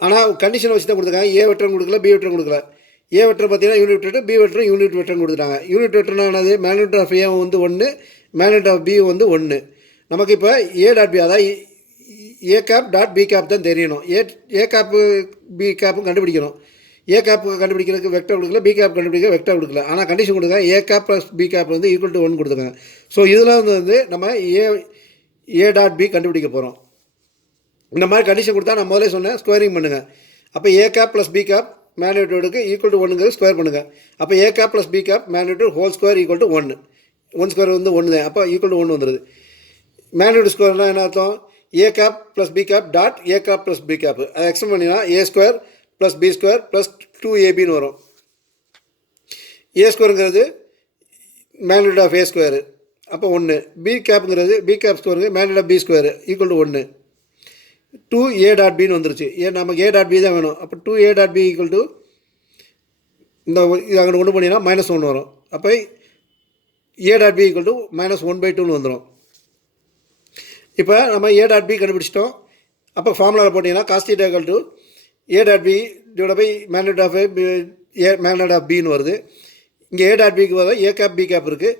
ஆனால் கண்டிஷன் வச்சு தான் கொடுத்துருக்காங்க. ஏ வெக்டரும் கொடுக்கல, பி வெக்டரும் கொடுக்கல. ஏ வெக்டர் பார்த்தீங்கன்னா யூனிட் வெக்டர், பி வெக்டரும் யூனிட் வெக்டரும் கொடுத்துட்டாங்க. யூனிட் வெக்டர்னானது மேக்னிடியூட் ஆஃப் ஏ வந்து 1, மேக்னிடியூட் ஆஃப் பி வந்து 1. நமக்கு இப்போ ஏ டாட் பி, அதாவது ஏ கேப் டாட் பி கேப் தான் தெரியணும். ஏ கேப்பு பி கேப்பும் கண்டுபிடிக்கணும். ஏ கேப்பு கண்டுபிடிக்கிறதுக்கு வெக்டர் கொடுக்கல, பி கேப் கண்டுபிடிக்க வெக்டர் கொடுக்கல. ஆனால் கண்டிஷன் கொடுக்குறாங்க ஏ கேப் ப்ளஸ் பி கேப் வந்து ஈக்குவல் டு 1 கொடுத்துருக்காங்க. ஸோ இதில் வந்து நம்ம ஏ டாட் பி கண்டுபிடிக்க போகிறோம். இந்த மாதிரி கண்டிஷன் கொடுத்தா நான் முதலே சொன்னேன் ஸ்கொயரிங் பண்ணுங்கள். அப்போ A cap plus B cap மேக்னிடியூடுக்கு ஈக்குவல் டு 1ங்கிறது ஸ்கொயர் பண்ணுங்கள். அப்போ A cap plus B cap magnitude whole square equal to 1. 1 square வந்து 1 தான். அப்போ ஈக்குவல் டு 1 வந்துடுது. மேக்னிடியூட் ஸ்கொயர்னால் என்ன அர்த்தம்? A cap plus B cap dot A cap plus B cap. அதை எக்ஸ்டெண்ட் பண்ணினா A square plus B square plus 2ab வரும். ஏ ஸ்கொயருங்கிறது மேக்னிடியூட் ஆஃப் ஏ ஸ்கொயரு, அப்போ 1. பி கேப்புங்கிறது பி கேப் ஸ்கொயருங்க magnitude of B square equal to 1. 2a dot பின்னு வந்துருச்சு. நமக்கு a டாட் பி தான் வேணும். அப்போ 2a dot B equal to இந்த இது அங்கே கொண்டு போனீங்கன்னா -1 வரும். அப்போ a dot B equal to -1/2ன்னு வந்துடும். இப்போ நம்ம a டாட் பி கண்டுபிடிச்சிட்டோம். அப்போ ஃபார்முலாவில் போட்டிங்கன்னா cos theta equal to a dot B divide by magnitude of magnitude of பின்னு வருது. இங்கே a டாட் பிக்கு பதிலாக a கேப் பி கேப் இருக்குது.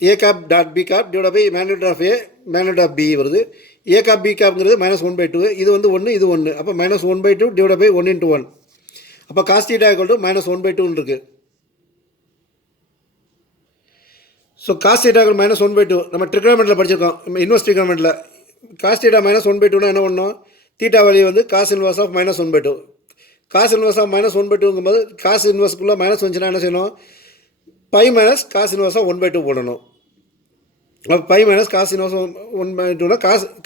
a cap dot B cap divide by magnitude of magnitude of B வருது. a கேப் பி கேப்ங்கிறது -1/2. இது வந்து 1, இது 1. அப்போ -1/2 டிவைட் பை 1 × 1. அப்போ காஸ்டீட்டா ஈக்குவல் டு -1/2ன்னு இருக்குது. ஸோ காஸ்டீட்டா -1/2 நம்ம ட்ரிகோனமெட்ரியில் படிச்சிருக்கோம். இன்வெர்ஸ் ட்ரிகோனமெட்ரியில் காஸ்டீட்டா -1/2னா என்ன பண்ணணும்? தீட்டா வேல்யூ வந்து cos inverse of -1/2. Cos inverse of -1/2ங்கும்போது காஸ் இன்வர்ஸ்க்குள்ளே மைனஸ் வந்துச்சுன்னா என்ன செய்யணும்? Pi minus cos inverse of 1/2 போடணும். அப்போ பை மைனஸ் காஸ் இன்வர்ஸ் 1/2னா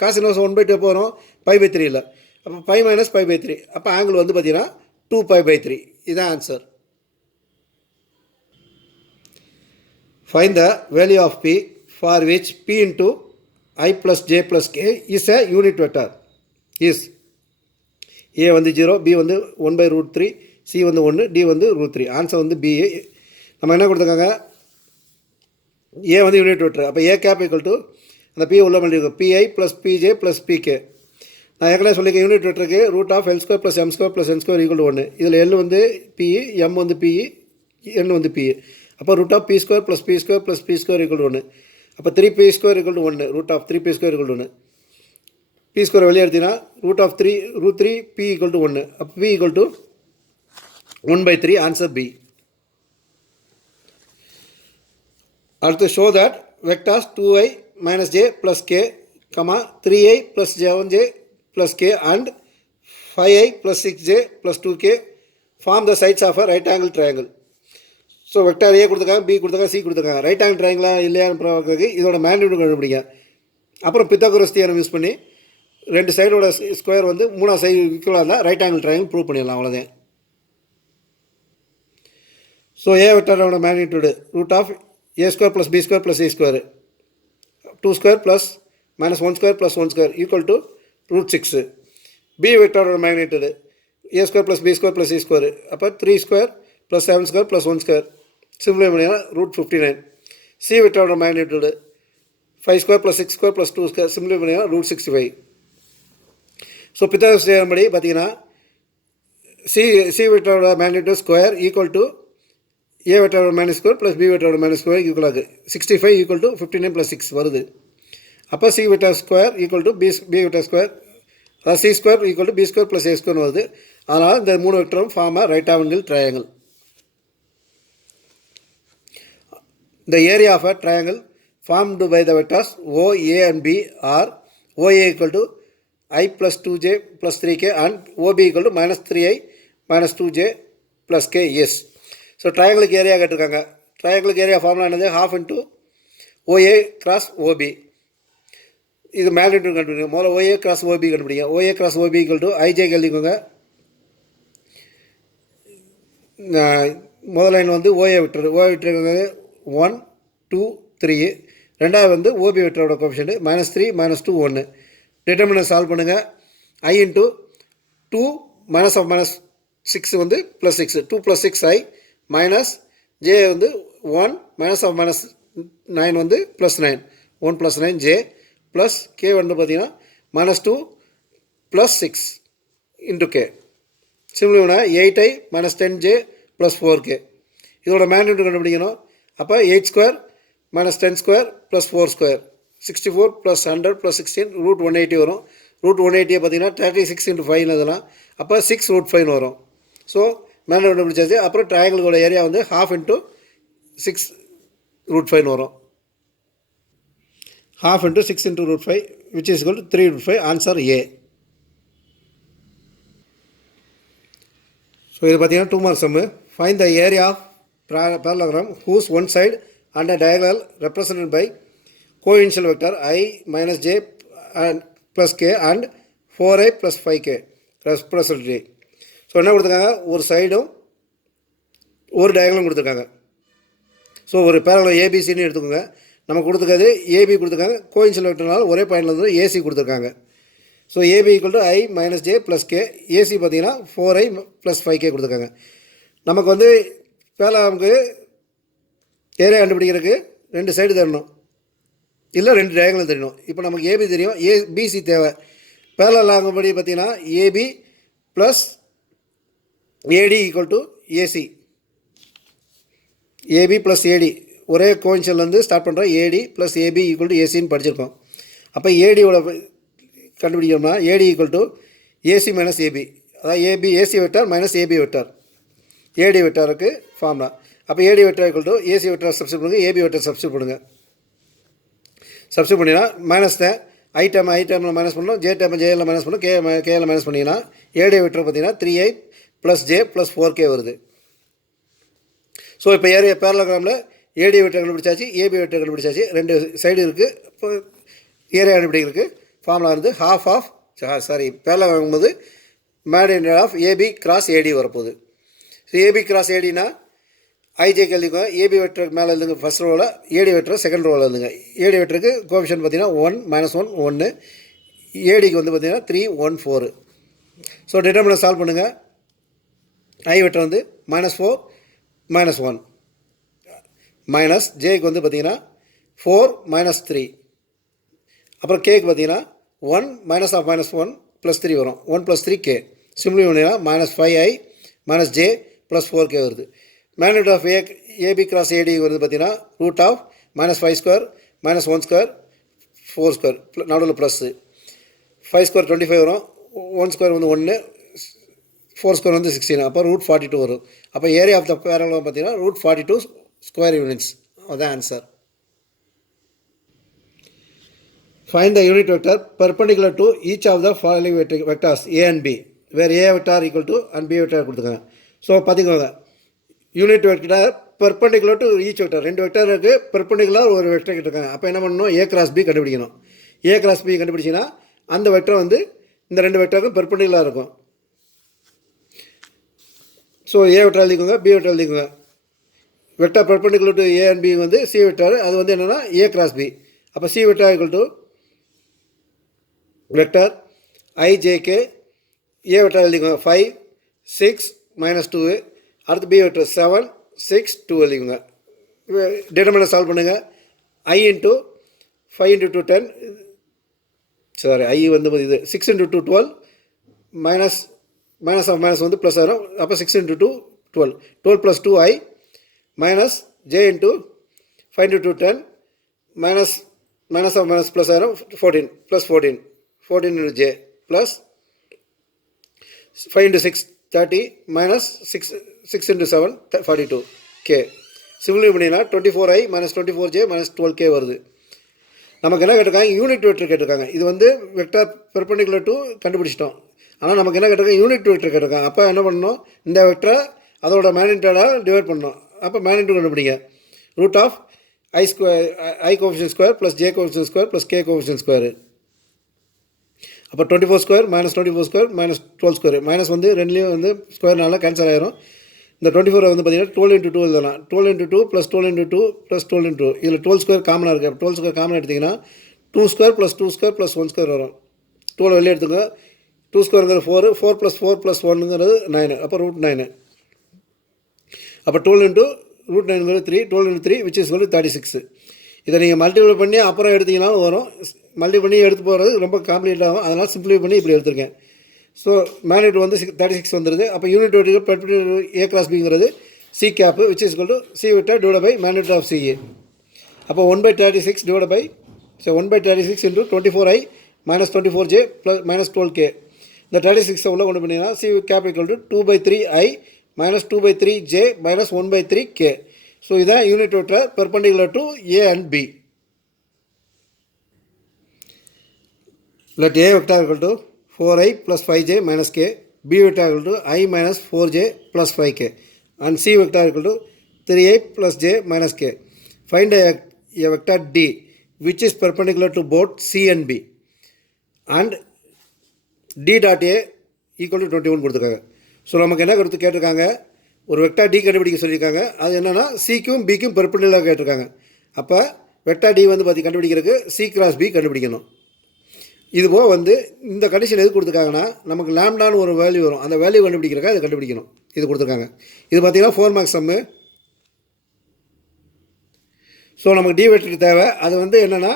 காஸ் இன்வர்ஸ் 1/2 எப்போ வரும்? π/3 இல்லை. அப்போ பை மைனஸ் π/3. அப்போ ஆங்கிள் வந்து பார்த்தீங்கன்னா 2π/3. இதுதான் answer. Find the value of P for which p into I plus j plus k is a unit vector is a வந்து 0, b வந்து 1/√3, c வந்து 1, d வந்து √3. ஆன்சர் வந்து b. நம்ம என்ன கொடுத்துருக்காங்க, a வந்து யூனிட் வெக்டர். அப்போ a கேப் ஈக்குவல் டு அந்த p உள்ள பண்ணியிருக்கோம் pi plus pj plus pk. நான் ஏற்கனவே சொல்லியிருக்கேன் யூனிட் வெக்டருக்கு √(L2 + m2 + n2 = 1). இதில் l வந்து p, m வந்து p, n வந்து p. அப்போ √(p2 + p2 + p2 = 1). அப்போ 3p² = 1, √3p² = 1. p² வெளியே எடுத்தீங்கன்னா √3p = 1. அப்போ p = 1/3. Answer b. அடுத்து show that vectors 2i - j + k, 3i + 7j + k and 5i + 6j + 2k form the sides of a right angle triangle. So vector A கொடுத்துருக்காங்க, பி கொடுத்துருக்காங்க, சி கொடுத்துருக்காங்க. ரைட் ஆங்கிள் ட்ரையாங்கிளா இல்லையான்னு பார்க்கறதுக்கு இதோட மேக்னிட்யூட் கண்டுபிடிங்க. அப்புறம் பித்தாகோரஸ் தியரம் யூஸ் பண்ணி ரெண்டு சைடோட ஸ்கொயர் வந்து மூணாவது சைடு ஈக்குவலாக இருந்தால் ரைட் ஆங்கிள் ட்ரையாங்கிள் ப்ரூவ் பண்ணிடலாம். அவ்வளோதான். ஸோ ஏ வெக்டாரோட magnitude √(a² + b² + c², 2² + -1² + 1² = √6. B வெக்டாரோட magnitude a² + b² + c², அப்போ 3² + 7² + 1². சிம்பிளை பண்ணிங்கன்னா √59. C வெக்டாரோட magnitude 5² + 6² + 2². சிம்பிளை பண்ணிங்கன்னா √65. ஸோ பித்தாகோரஸ் தியரம் படி பார்த்தீங்கன்னா சி வெக்டாரோட magnitude square equal to A வெக்டாரோட -² + பி வெக்டாரோட -² ஈக்குவல் ஆகுது. 65 = 59 + 6 வருது. அப்போ C vector square equal to B vector square, அதாவது C square equal to b² + a² வருது. அதனால் இந்த மூணு வெக்டரும் form a right angle triangle. The area of a triangle formed by the vectors O, A and B are OA = I plus 2j plus 3k and OB = -3i minus 2j plus k is. So ட்ரையாங்கிளுக்கு ஏரியா கேட்டிருக்காங்க. ட்ரையாங்கிளுக்கு ஏரியா ஃபார்முலா என்னது, ½ into OA cross OB. இது மேக்னிட்யூட் கண்டுபிடிங்க. முதல்ல OA cross OB கண்டுபிடிங்க. OA cross OB = IJ எழுதிக்கோங்க. முதல் லைன் வந்து OA வெக்டர். OA vector 1, 2, 3. ரெண்டாவது வந்து ஓபி வெக்டரோட கோஎஃபிஷியன்ட் -3, -2, 1. டிட்டர்மினன்ட் சால்வ் பண்ணுங்கள். I into 2 -6 வந்து +6, 2 + 6i மைனஸ் j வந்து 1 -9 வந்து +9, 1 + 9 j ப்ளஸ் k வந்து பார்த்தீங்கன்னா -2 + 6 இன்ட்டு k. சிம்பிள் பண்ணால் 8i - 10j + 4k. இதோட மேக்னிட்யூட் கண்டுபிடிக்கணும். அப்போ 8² - 10² + 4², 64 + 100 + 16 √180 வரும். √180 பார்த்தீங்கன்னா 36 × 5 இதெல்லாம். அப்போ 6√5 வரும். ஸோ மேக்னிட்யூட் கண்டுபிடிச்சாச்சு. அப்புறம் ட்ரையாங்கிளோட ஏரியா வந்து ½ into 6√5 வரும். ½ into 6 into √5 which is equal to 3√5. Answer A. So இது பார்த்தீங்கன்னா 2 mark sum. Find the area of parallelogram whose one side and a diagonal represented by coinitial vector I - j and plus k and 4i + 5k respectively. So என்ன கொடுத்துருக்காங்க, ஒரு சைடும் ஒரு டயகனலும் கொடுத்துருக்காங்க. ஸோ ஒரு பேரலல் ஏபிசின்னு எடுத்துக்கோங்க. நம்ம கொடுத்துருக்காது ஏபி கொடுத்துருக்காங்க. கோயின்சியல் வெக்டர்னால ஒரே பாயிண்டில் வந்து ஏசி கொடுத்துருக்காங்க. So AB = I - j plus k, AC பார்த்தீங்கன்னா 4i + 5k கொடுத்துருக்காங்க. நமக்கு வந்து பேரலலுக்கு ஏரியா கண்டுபிடிக்கிறதுக்கு ரெண்டு சைடு தரணும், இல்லை ரெண்டு டயகனல் தெரியணும். இப்போ நமக்கு ஏபி தெரியும், பிசி தேவை. பேரலல் ஆகும்படி பார்த்தீங்கன்னா ஏபி ப்ளஸ் ஏடி = ஏசி. ஏபி ப்ளஸ் ஏடி ஒரே கோயின்சியல்லேருந்து ஸ்டார்ட் பண்ணுறோம். ஏடி ப்ளஸ் ஏபி = ஏசின்னு படிச்சிருக்கோம். அப்போ ஏடியோட கண்டுபிடிக்கணும்னா ஏடி = ஏசி - ஏபி, அதாவது AB AC vector - AB vector. AD வெக்டாருக்கு ஃபார்முலா. அப்போ AD vector = AC vector substitute பண்ணுங்கள், ஏபி வெக்டார் சப்ஸ்டியூட் பண்ணுங்கள். சப்ஸ்டியூட் பண்ணிங்கன்னா மைனஸ் தான் ஐ டைமில் மைனஸ் பண்ணணும், ஜே டைமில் ஜேயில் மைனஸ் பண்ணணும், கேயில் மைனஸ் பண்ணிங்கன்னா ஏடி வெக்டர் பார்த்தீங்கன்னா 3i + j + 4k வருது. ஸோ இப்போ ஏரியா பேரலோகிராமில் ஏடி வெக்டர் கண்டுபிடிச்சாச்சு, ஏபி வெக்டர் கண்டுபிடிச்சாச்சு. ரெண்டு சைடு இருக்குது. இப்போ ஏரியா கண்டுபிடிக்கிறதுக்கு ஃபார்முலா வந்து பேரலோகிராம் போது magnitude of AB cross AD வரப்போகுது. ஸோ ஏபி கிராஸ் ஏடினா ஐஜேக்கு எழுதிக்கோங்க. ஏபி வெக்டருக்கு மேலே எழுதுங்க ஃபஸ்ட் ரோவில், ஏடி வெக்டர் செகண்ட் ரோவில் எழுதுங்க. ஏடி வெக்டருக்கு கோஎஃபிஷியன்ட் பார்த்தீங்கன்னா 1 -1 1, ஏடிக்கு வந்து பார்த்தீங்கன்னா 3 1 4. ஸோ டிட்டர்மினன்ட் சால்வ் பண்ணுங்கள். ஐ வெக்டர் வந்து -4 -1 மைனஸ் ஜேக்கு வந்து பார்த்தீங்கன்னா 4 -3. அப்புறம் கேக்கு பார்த்தீங்கன்னா 1 -1 +3 வரும். 1 + 3 கே. சிம்பிளி பண்ணிங்கன்னா -5i -j +4k வருது. Magnitude of AB cross AD வருது பார்த்தீங்கன்னா √5² -1² 4² நடுவில் ப்ளஸ்ஸு 5² 25 வரும். 1² வந்து 1, 4² வந்து 16. அப்போ √42 வரும். அப்போ ஏரியா ஆஃப் த பேரலோகிராம் பார்த்தீங்கன்னா √42 ஸ்கொயர் யூனிட்ஸ். அதுதான் answer. Find the unit vector perpendicular to each of the following vectors a and b, where a vector equal to and b vector கொடுத்துருக்காங்க. ஸோ பார்த்துக்கோங்க, unit vector perpendicular to each vector, 2 vector இருக்குது, பெர்பெண்டிகுலர் ஒரு வெக்டர் கேட்டிருக்காங்க. அப்போ என்ன பண்ணணும், a கிராஸ் b கண்டுபிடிக்கணும். a கிராஸ் b கண்டுபிடிச்சிங்கன்னா அந்த வெக்டர் வந்து இந்த 2 வெக்டருக்கும் பெர்பெண்டிகுலராக இருக்கும். ஸோ a வெக்டர் எழுதிக்கோங்க, b வெக்டர் எழுதிக்கோங்க. Vector perpendicular to a and b வந்து c வெக்டர், அது வந்து என்னென்னா a கிராஸ் b. அப்போ c vector equal to vector IJK, A vector எழுதிக்கோங்க 5 6 -2, அடுத்து பி வெக்டர் 7 6 2 எழுதிக்கோங்க. டிட்டர்மினன்ட் சால்வ் பண்ணுங்கள். I × 5 × 2 10, சாரி ஐ வந்து இது 6 × 2 12 மைனஸ் ஆஃப் மைனஸ் வந்து ப்ளஸ் ஆகிடும். அப்போ 6 × 2 12 12 + 2i minus j × 5 × 2 10 minus of minus plus ஆகிடும் 14 + 14 14 × j plus 5 × 6 30 minus 6 × 7 42 k. Simply பண்ணிங்கன்னா 24i - 24j - 12k வருது. நமக்கு என்ன கேட்டிருக்காங்க, யூனிட் வெக்டர் கேட்டிருக்காங்க. இது வந்து வெக்டர் பெர்பெண்டிகுலர் டு கண்டுபிடிச்சிட்டோம். ஆனால் நமக்கு என்ன கேட்டிருக்காங்க, யூனிட் வெக்டர் கேட்டிருக்காங்க. அப்போ என்ன பண்ணணும், இந்த வெக்டரை அதோட மேக்னிடியூடாக டிவைட் பண்ணணும். அப்போ மேக்னிடியூட் கண்டுபிடிங்க. √i coefficient square + j coefficient square + k coefficient square. அப்போ 24² -24² -12². மைனஸ் வந்து ரெண்டுலேயும் வந்து ஸ்கொயர்னால கேன்சல் ஆகிரும். இந்த 24 வந்து பார்த்தீங்கன்னா 12 × 2 எழுதலாம். 12 × 2 + 12 × 2 + 12 × 2. இதில் 12² காமனாக இருக்குது. 12² காமனாக எடுத்திங்கன்னா 2² + 2² + 1² வரும். 12 வெளியே எடுத்துங்க. 2² 4, 4 + 4 + 1 9. அப்போ √9. அப்போ 12 × √9 3, 12 × 3 which is 36. இதை நீங்கள் மல்டிபிள் பண்ணி அப்புறம் எடுத்திங்கனாலும் வரும். மல்டிபிள் பண்ணி எடுத்து போகிறது ரொம்ப காம்ப்ளிகேட் ஆகும். அதனால் சிம்பிளை பண்ணி இப்படி எடுத்திருக்கேன். ஸோ மேக்னிடியூட் வந்து 36 வந்துடுது. அப்போ unit vector perpendicular a cross பிங்கிறது c cap which is equal to c vector divide by magnitude of ca. அப்போ 1/36 divide by 1/36 × 24i - 24j - 12k. இந்த 36 உள்ள கொண்டு பண்ணிங்கன்னா c cap equal to 2/3i - 2/3j - 1/3k. So இதான் unit vector perpendicular to a and b. Let a vector equal to 4i + 5j - k, b vector equal to i - 4j + 5k, and c vector equal to 3i + j - k. Find a vector d which is perpendicular to both c and b and d dot a equal to 21 கொடுத்துருக்காங்க. ஸோ நமக்கு என்ன கொடுத்து கேட்டிருக்காங்க, ஒரு வெக்டார் டி கண்டுபிடிக்க சொல்லியிருக்காங்க. அது என்னென்னா சிக்கும் பிக்கும் பெர்பெண்டிகுலராக கேட்டிருக்காங்க. அப்போ வெக்டார் டி வந்து பார்த்து கண்டுபிடிக்கிறதுக்கு c கிராஸ் b கண்டுபிடிக்கணும். இதுபோல் வந்து இந்த கண்டிஷன் எது கொடுத்துருக்காங்கன்னா, நமக்கு லாம்டான்னு ஒரு வேல்யூ வரும். அந்த வேல்யூ கண்டுபிடிக்கிறக்கா இதை கண்டுபிடிக்கணும். இது கொடுத்துருக்காங்க. இது பார்த்திங்கன்னா 4 மார்க்ஸ் சம்மு. ஸோ நமக்கு டி வெக்டர் தேவை. அது வந்து என்னென்னா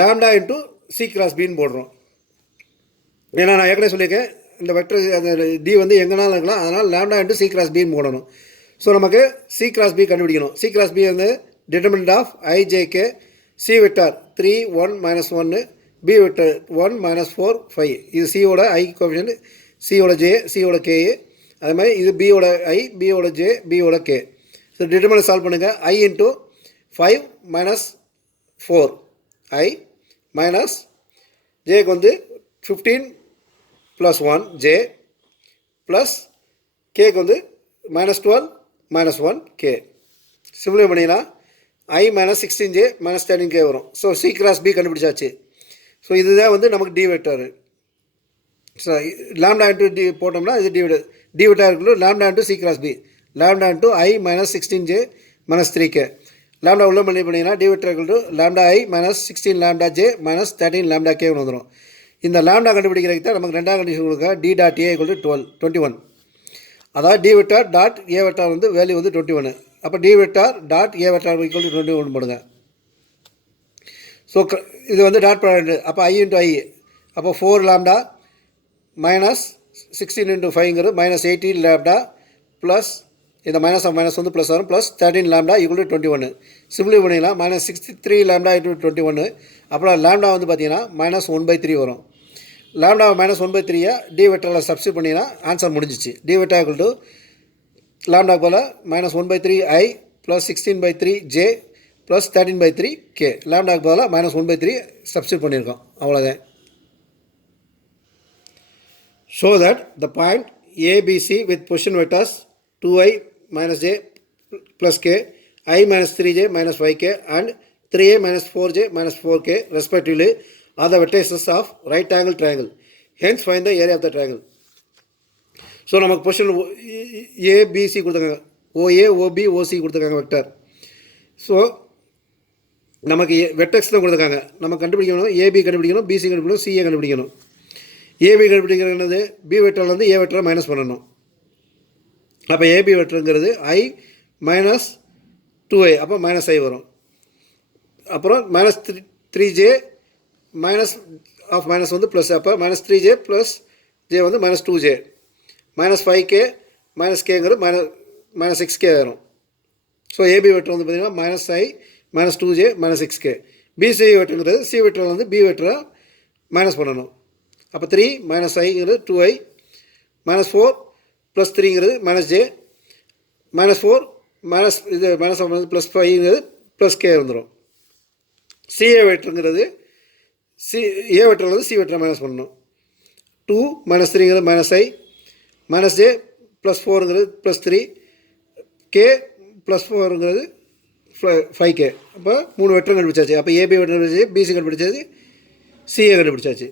லாம்டா × c கிராஸ் பின்னு போடுறோம். ஏன்னா நான் ஏற்கனவே சொல்லியிருக்கேன், இந்த வெக்டர் அந்த டி வந்து எங்கேனாலும் இருக்கலாம். அதனால் லாம்டா × c கிராஸ் பின்னு போடணும். ஸோ நமக்கு c கிராஸ் b கண்டுபிடிக்கணும். c கிராஸ் b வந்து determinant of ijk, c vector 3 1 - 1, b vector 1 - 4 5. இது சியோட ஐ கோஎஃபிஷியன்ட், சியோட ஜே, சியோட கே. அது மாதிரி இது பியோட ஐ, பியோட ஜே, பியோட கே. ஸோ டிட்டர்மினன்ட் சால்வ் பண்ணுங்கள். i × 5 - 4 i மைனஸ் ஜேக்கு வந்து 15 + 1 ஜே ப்ளஸ் கேக்கு வந்து -12 - 1 கே. சிம்பிளை பண்ணிங்கன்னா i - 16j - 13k வரும். ஸோ c கிராஸ் b கண்டுபிடிச்சாச்சு. ஸோ இதுதான் வந்து நமக்கு d vector. So lambda × d போட்டோம்னா இது டி வெக்டர் டி வெக்டர் இருக்குல்ல, lambda × c cross b. lambda into I minus 16j minus 3k. lambda உள்ள பண்ணி பண்ணிங்கன்னா d vector equal to lambda I minus 16 lambda j minus 13 lambda k வந்துடும். இந்த lambda கண்டுபிடிக்கிறதுக்கு தான் நமக்கு ரெண்டாவது கண்டிஷன் கொடுக்க d dot a equal to 21. அதாவது d vector dot a vector வந்து வேல்யூ வந்து 21. அப்போ d vector dot a vector equal to 21 போடுங்க. ஸோ இது வந்து டாட் ப்ராடக்ட். அப்போ I into I, அப்போ 4 lambda மைனஸ் 16 into 5ங்கிறது மைனஸ் 18 lambda ப்ளஸ் இந்த மைனஸ் ஆஃப் மைனஸ் வந்து ப்ளஸ் வரும் plus 13 lambda equal to 21. Simply பண்ணிங்கன்னா மைனஸ் 63 lambda into 21. அப்புறம் lambda வந்து பார்த்தீங்கன்னா மைனஸ் 1/3 வரும். lambda மைனஸ் 1/3 டி வெக்டரில் சப்ஸ்டிட் பண்ணிங்கன்னா ஆன்சர் முடிஞ்சிச்சு. D vector equal to lambda போல் minus 1/3 I plus 16/3 J plus 13/3 K. lambda போல் மைனஸ் 1/3 சப்ஸ்டிட் பண்ணியிருக்கோம். அவ்வளோதான். Show that the point ABC with position vectors 2i minus j plus k, I minus 3j minus 5k and 3a minus 4j minus 4k respectively are the vertices of right angle triangle. Hence find the area of the triangle. So நமக்கு பொசிஷன் ஏபிசி கொடுத்துருக்காங்க, ஓஏ ஓபி ஓசி கொடுத்துருக்காங்க வெக்டர். ஸோ நமக்கு வெக்டர்ஸ் தான் கொடுத்துருக்காங்க. நம்ம கண்டுபிடிக்கணும், ஏபி கண்டுபிடிக்கணும், பிசி கண்டுபிடிக்கணும், சிஏ கண்டுபிடிக்கணும். ஏபி கண்டுபிடிக்கிறது பி வெக்டர்லேருந்து ஏ வெக்டரை மைனஸ் பண்ணணும். அப்போ ஏபி வெக்டருங்கிறது ஐ மைனஸ் 2i, அப்போ மைனஸ் ஐ வரும். அப்புறம் minus 3j minus of minus வந்து ப்ளஸ், அப்போ மைனஸ் 3j ப்ளஸ் ஜே வந்து minus 2j minus 5k minus கேங்கிறது மைனஸ் 6k வரும். ஸோ ஏபி வெக்டர் வந்து பார்த்திங்கன்னா minus I minus 2j minus 6k. BC வெக்டருங்கிறது சி வெக்டரில் வந்து பி வெக்டரை மைனஸ் பண்ணணும். அப்போ 3 மைனஸ் ஐங்கிறது 2i மைனஸ் 4 ப்ளஸ் 3ங்கிறது மைனஸ் ஜே மைனஸ் 4 மைனஸ் இது மைனஸ் ஆஃப் மைனஸ் ப்ளஸ் 5ங்கிறது ப்ளஸ் கே வந்துடும். சிஏ வெக்டருங்கிறது ஏ வெக்டர்லேருந்து சி வெக்டரை மைனஸ் பண்ணணும். 2 மைனஸ் 3ங்கிறது minus I minus J plus 4ங்கிறது ப்ளஸ் 3 கே ப்ளஸ் 4ங்கிறது 5k. அப்போ 3 வெக்டர் கண்டுபிடிச்சாச்சு. அப்போ ஏபி வெக்டர் கண்டுபிடிச்சாச்சு, பிசி கண்டுபிடிச்சாச்சு, சிஏ கண்டுபிடிச்சாச்சு.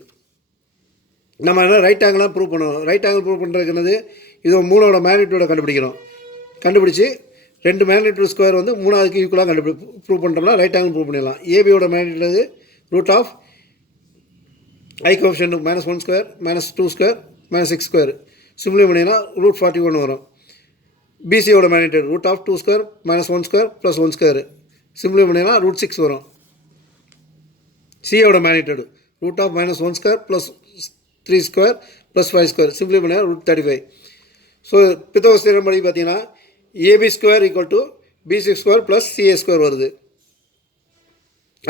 நம்ம என்ன ரைட் ஆங்கிளாக ப்ரூவ் பண்ணணும். ரைட் ஆங்கிள் ப்ரூவ் பண்ணுறதுக்கு என்னது, இது 3ஓட மேக்னிடியூடை கண்டுபிடிக்கணும். கண்டுபிடிச்சி 2 மேக்னிடியூட் ஸ்கொயர் வந்து 3க்கு ஈக்குவலாக ப்ரூவ் பண்ணுறோம்னா ரைட் ஆங்கிள் ப்ரூவ் பண்ணிடலாம். ஏபியோட magnitude root of I coefficient minus 1 square minus 2 square minus 6 square. Simply பண்ணிங்கன்னா ரூட் 41 வரும். பிசியோட magnitude root of 2 square minus 1 square plus 1 square. Simply பண்ணிங்கன்னா ரூட் 6 வரும். சியோட magnitude root of minus 1 square plus 3 square plus 5 square. Simply பண்ணிங்கன்னா ரூட் 35. ஸோ பித்தாகோரஸ் தியரம் படி பார்த்தீங்கன்னா AB square equal to BC square plus CA square வருது.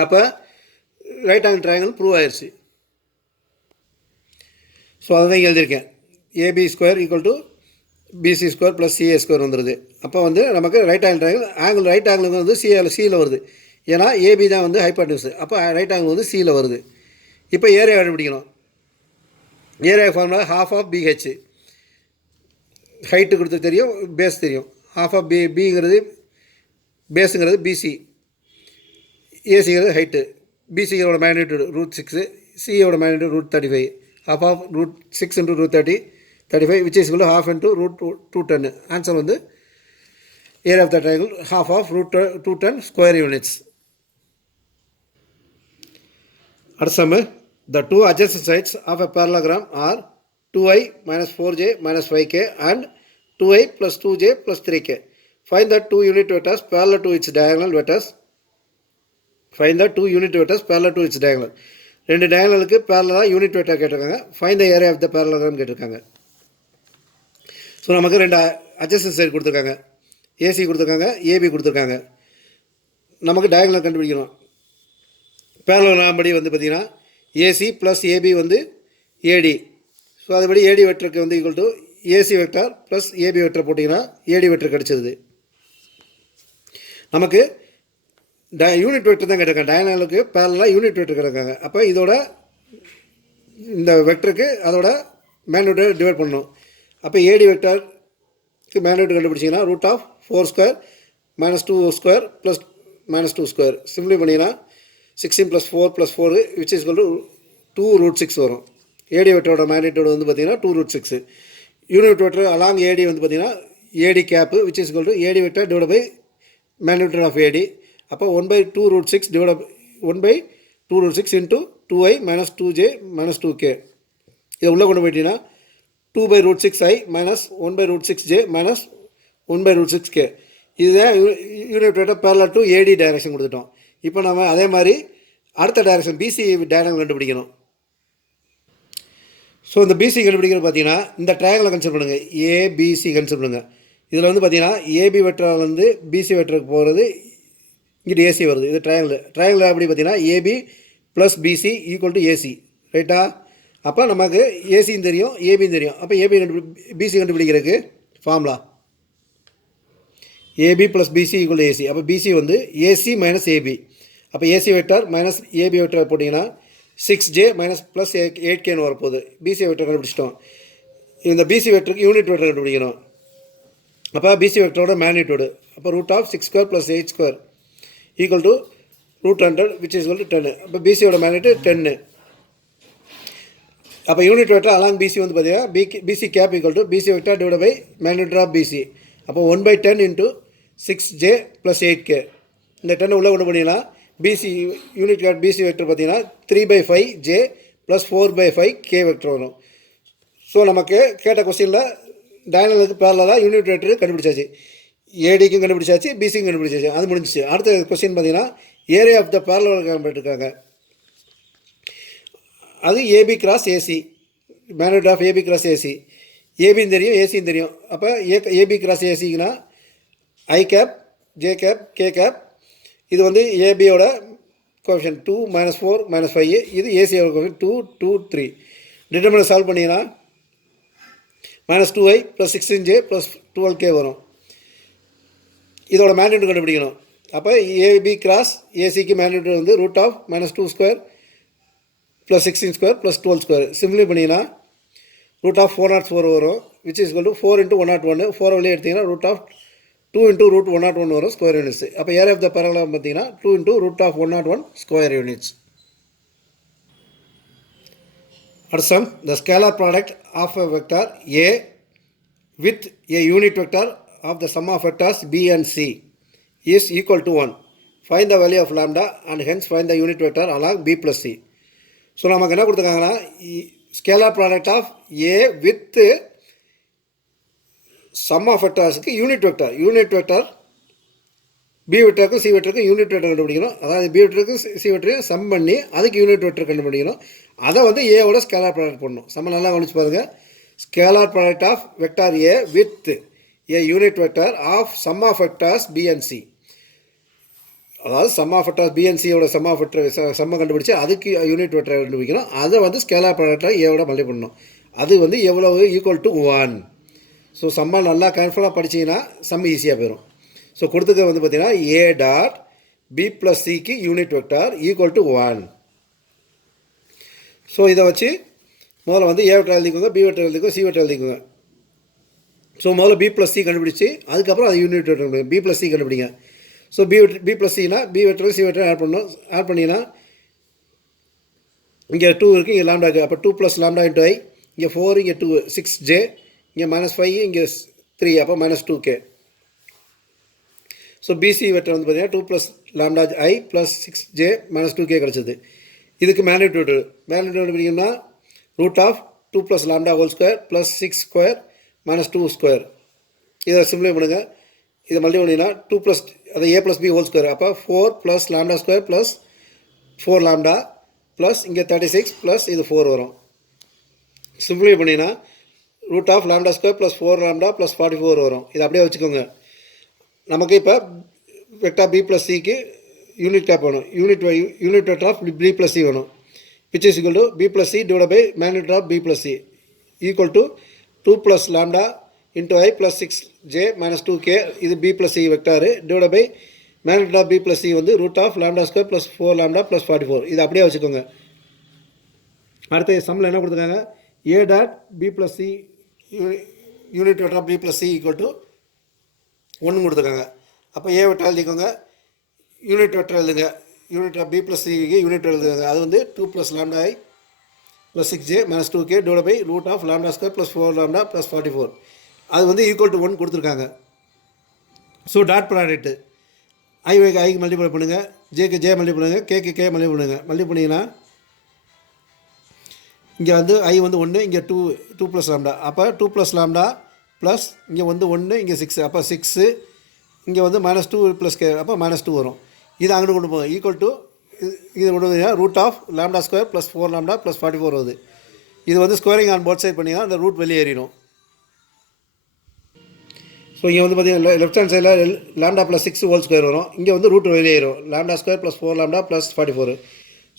அப்போ ரைட் ஆங்கிள் ட்ரையாங்கிள் ப்ரூவ் ஆயிடுச்சு. ஸோ அதை தான் எழுதியிருக்கேன். AB square equal to BC square plus CA square வந்துடுது. அப்போ வந்து நமக்கு right angle triangle right angle வந்து சியில் வருது. ஏன்னா ஏபி தான் வந்து ஹைபாட்னியூஸ். அப்போ ரைட் ஆங்கிள் வந்து சியில் வருது. இப்போ ஏரியா கண்டுபிடிக்கணும். Area formula half of BH. Height கொடுத்து தெரியும், பேஸ் தெரியும். ஹாஃப் ஆஃப் பிங்கிறது பேஸுங்கிறது பிசி, ஏசிங்கிறது ஹைட்டு. பிசியோட மேக்னிடியூட் ரூட் 6, சியோட magnitude root 35. half of root 6 into root 35 which is equal to half into root 210. Answer வந்து area of the triangle half of root 210 square units. அடுத்த some, the two adjacent sides of a parallelogram are 2i minus 4j minus 5k and 2i plus 2j plus 3k. Find the two unit vectors parallel to its diagonal vectors. Find the two unit vectors parallel to its diagonal. ரெண்டு டயகனலுக்கு பேரலாக யூனிட் வெக்டர் கேட்டிருக்காங்க. Find the area of the parallelogram கேட்டிருக்காங்க. ஸோ நமக்கு ரெண்டு அட்ஜசன்ட் சைடு கொடுத்துருக்காங்க. ஏசி கொடுத்துருக்காங்க, ஏபி கொடுத்துருக்காங்க. நமக்கு டயகனல் கண்டுபிடிக்கணும். பேரலோகிராம் படி வந்து பார்த்திங்கன்னா ஏசி ப்ளஸ் ஏபி வந்து ஏடி. ஸோ அதுபடி ஏடி வெக்டருக்கு வந்து equal to AC vector plus AB vector போட்டிங்கன்னா ஏடி வெக்டர் கிடச்சிது. நமக்கு யூனிட் வெக்டர் தான் கேட்டிருக்காங்க. டயகனலுக்கு பேரலாக யூனிட் வெக்டர் கேட்டிருக்காங்க. அப்போ இதோட இந்த வெக்டருக்கு அதோட மேக்னிடியூட்டை டிவைட் பண்ணணும். அப்போ ஏடி வெக்டருக்கு மேக்னிடியூட் கண்டுபிடிச்சிங்கன்னா root of 4 square minus 2 square plus minus 2 square. Simply பண்ணிங்கன்னா 16 + 4 + 4 which is equal to 2 root 6 வரும். ஏடி வெக்டரோட மேக்னிடியூட் வந்து பார்த்திங்கன்னா 2 root 6. யூனிட் வெக்டர் அலாங் ஏடி வந்து பார்த்திங்கன்னா AD cap which is equal to AD vector divided by magnitude of AD. அப்போ 1/2 root 6 divided by 1/2 root 6 into 2i minus 2j minus 2k. இதை உள்ளே கொண்டு போயிட்டீங்கன்னா 2/√6i minus 1/√6j minus 1/√6k. இதுதான் unit vector parallel to AD direction கொடுத்துட்டோம். இப்போ நம்ம அதே மாதிரி அடுத்த டைரக்ஷன் BC டைரக்ஷன் கண்டுபிடிக்கணும். ஸோ இந்த BC கண்டுபிடிக்கிறது பார்த்தீங்கன்னா இந்த ட்ரையாங்கிளை கன்சிடர் பண்ணுங்கள். ABC கன்சிடர் பண்ணுங்கள். இதில் வந்து பார்த்தீங்கன்னா AB வெக்டர் வந்து BC வெக்டருக்கு போகிறது, இங்கிட்டு AC வருது. இது ட்ரையாங்கிள் அப்படி பார்த்தீங்கன்னா AB + BC = AC, ரைட்டா? அப்போ நமக்கு ஏசியும் தெரியும், ஏபியும் தெரியும். அப்போ BC கண்டுபிடிக்கிறதுக்கு ஃபார்முலா AB + BC = AC. அப்போ BC வந்து AC - AB. அப்போ AC vector minus AB vector போட்டிங்கன்னா 6j + 8kன்னு வரப்போகுது. BC வெக்டர் கண்டுபிடிச்சிட்டோம். இந்த BC வெக்டருக்கு யூனிட் வெக்டர் கண்டுபிடிக்கணும். அப்போ BC வெக்டரோட மேக்னிடியூடு அப்போ √6² + 8² = √100 which is equal to 10. அப்போ BCயோட மேக்னிடியூட் 10. அப்போ யூனிட் வெக்டர் அலாங் BC வந்து பார்த்தீங்கன்னா BC cap = BC vector divide by magnitude of BC. அப்போ 1/10 into 6j + 8k. இந்த 10 உள்ளே கொண்டு போனீங்கன்னா BC யூனிட் BC வெக்டர் பார்த்தீங்கன்னா 3/5j + 4/5k வெக்டர் வரும். ஸோ நமக்கு கேட்ட கொஸ்டினில் டயகனலுக்கு பேரலாக யூனிட் வெக்டர் கண்டுபிடிச்சாச்சு, ஏடிக்கும் கண்டுபிடிச்சாச்சு, BCக்கும் கண்டுபிடிச்சாச்சு, அது முடிஞ்சிச்சு. அடுத்த கொஸ்டின் பார்த்தீங்கன்னா ஏரியா ஆஃப் த பேரலல் கண்டுபிடிச்சிருக்காங்க. அது AB × AC, magnitude of AB × AC. ஏபியும் தெரியும், ஏசியும் தெரியும். அப்போ AB × ACக்குன்னா I cap, J cap, K cap. இது வந்து ஏபியோட கோஎஃபிஷியன்ட் 2 - 4 - 5. இது ஏசியோட கோஎஃபிஷியன்ட் 2 2 3. டிட்டர்மினன்ட் சால்வ் பண்ணிங்கன்னா -2i + 16j + 12k வரும். இதோட மேக்னிடியூட் கண்டுபிடிக்கணும். அப்போ AB × ACக்கு மேக்னிடியூட் வந்து √(-2² + 16² + 12². சிம்பிளை பண்ணிங்கன்னா √404 வரும், which is equal to 4 × 101. 4 வெளியே எடுத்திங்கன்னா √2 × √101 வரும் ஸ்கொயர் யூனிட்ஸ். அப்போ ஏரியா ஆஃப் த பேரலல் பார்த்தீங்கன்னா 2 × √101 ஸ்கொயர் யூனிட்ஸ். அடுத்த some, the scalar product of a vector A with a unit vector of the sum of vectors B and C is equal to 1. Find the value of lambda and hence find the unit vector along B + C. So நமக்கு என்ன கொடுத்துருக்காங்கன்னா scalar product of A with sum of வெக்டர்ஸுக்கு யூனிட் வெக்டர் பி வெக்டருக்கும் சி வெக்டருக்கும் யூனிட் வெக்டர் கண்டுபிடிக்கணும். அதாவது பி வெக்டருக்கும் சி வெக்டரையும் சம் பண்ணி அதுக்கு யூனிட் வெக்டர் கண்டுபிடிக்கணும். அதை வந்து ஏவோட ஸ்கேலார் ப்ராடக்ட் பண்ணணும். சம்ம நல்லா கவனிச்சு பாருங்கள். Scalar product of vector A with A unit vector of sum of vectors B and C. அதாவது sum of vectors B and சியோட சம் ஆஃப் வெக்டர் சம்மை கண்டுபிடிச்சி அதுக்கு யூனிட் வெக்டர் கண்டுபிடிக்கணும். அதை வந்து ஸ்கேலார் ப்ராடக்டாக ஏவோட மல்டிப்ளை பண்ணணும். அது வந்து எவ்வளவு = 1. ஸோ சம்மா நல்லா கேர்ஃபுல்லாக படிச்சிங்கன்னா சம் ஈஸியாக போயிடும். ஸோ கொடுத்துக்க வந்து பார்த்தீங்கன்னா A டாட் B + Cக்கு யூனிட் வெக்டர் = 1. ஸோ இதை வச்சு முதல்ல வந்து A வெக்டர் எழுதிக்கோங்க, B வெக்டர் எழுதிக்கோங்க, C வெக்டர் எழுதிக்கோங்க. ஸோ முதல்ல B + C கண்டுபிடிச்சி அதுக்கப்புறம் அது யூனிட் வெக்டர் கண்டுபிடிங்க. B + C கண்டுபிடிங்க. ஸோ B + Cனா B vector C vector add பண்ணணும். ஆட் பண்ணிங்கன்னா இங்கே 2 இருக்குது, இங்கே லாம்டா இருக்குது. அப்போ 2 + λ × I, இங்கே 4, இங்கே 2, 6j, இங்கே -5, இங்கே 3, அப்போ -2k. ஸோ BC வெக்டர் வந்து பார்த்தீங்கன்னா 2 + λi + 6j -2k கிடச்சிது. இதுக்கு மேக்னிடியூட் பிடிக்கும்னா √2 + λ² + 6² -2². இதை சிம்பிளை பண்ணுங்கள். இதை மல்டிப்ளை பண்ணிங்கன்னா 2 அது A + B ஹோல்². அப்போ 4 + λ² + 4λ ப்ளஸ் இங்கே 36 ப்ளஸ் இது 4 வரும். சிம்பிளை பண்ணிங்கன்னா √λ² + 4λ + 44 வரும். இதை அப்படியே வச்சுக்கோங்க. நமக்கு இப்போ வெக்டார் B + Cக்கு யூனிட் கேப் வேணும். Unit vector of B + C வேணும். which is equal to B + C divided by magnitude of B + C equal to 2 + λ into I + 6j - 2k. இது B + C vector divided by magnitude of B + C வந்து √λ² + 4λ + 44. இது அப்படியே வச்சுக்கோங்க. அடுத்த சம்மில் என்ன கொடுத்துருக்காங்க? A dot B + C unit vector of B + C equal to 1 கொடுத்துருக்காங்க. அப்போ A வெக்டர் எழுதிக்கோங்க, யூனிட் வெக்டர் எழுதுங்க. யூனிட் ஆஃப் B + Cக்கு யூனிட் எழுதுங்க. அது வந்து 2 + λi + 6j - 2k divided by √λ² + 4λ + 44. அது வந்து ஈக்குவல் டு 1 கொடுத்துருக்காங்க. ஸோ டாட் ப்ராடக்ட்டு ஐக்கு மல்டிப்ளை பண்ணுங்கள், ஜேக்கு ஜே மல்டிப்ளை பண்ணுங்கள், கேக்கு கே மல்டிப்ளை பண்ணுங்கள். மல்டிப்ளை பண்ணிங்கன்னா இங்கே வந்து ஐ வந்து 1, இங்கே 2 ப்ளஸ் லாம்டா. அப்போ 2 ப்ளஸ் லாம்டா ப்ளஸ் இங்கே வந்து 1, இங்கே 6. அப்போ 6, இங்கே வந்து -2 ப்ளஸ் கே, அப்போ -2 வரும். இது அங்கிட்டு கொண்டு போகும். ஈக்குவல் டு இது கொண்டு வந்து root of lambda square plus 4 lambda plus 44 வருது. இது வந்து ஸ்கொயரிங் ஆன் போத் சைட் பண்ணிங்கன்னா அந்த ரூட் வெளியேறிடும். ஸோ இங்கே வந்து பார்த்தீங்கன்னா லெஃப்ட் ஹேண்ட் சைடில் லாம்டா ப்ளஸ் 6 ஹோல் ஸ்கொயர் வரும். இங்கே வந்து ரூட் வெளியேறும். Lambda square plus 4 lambda plus 44.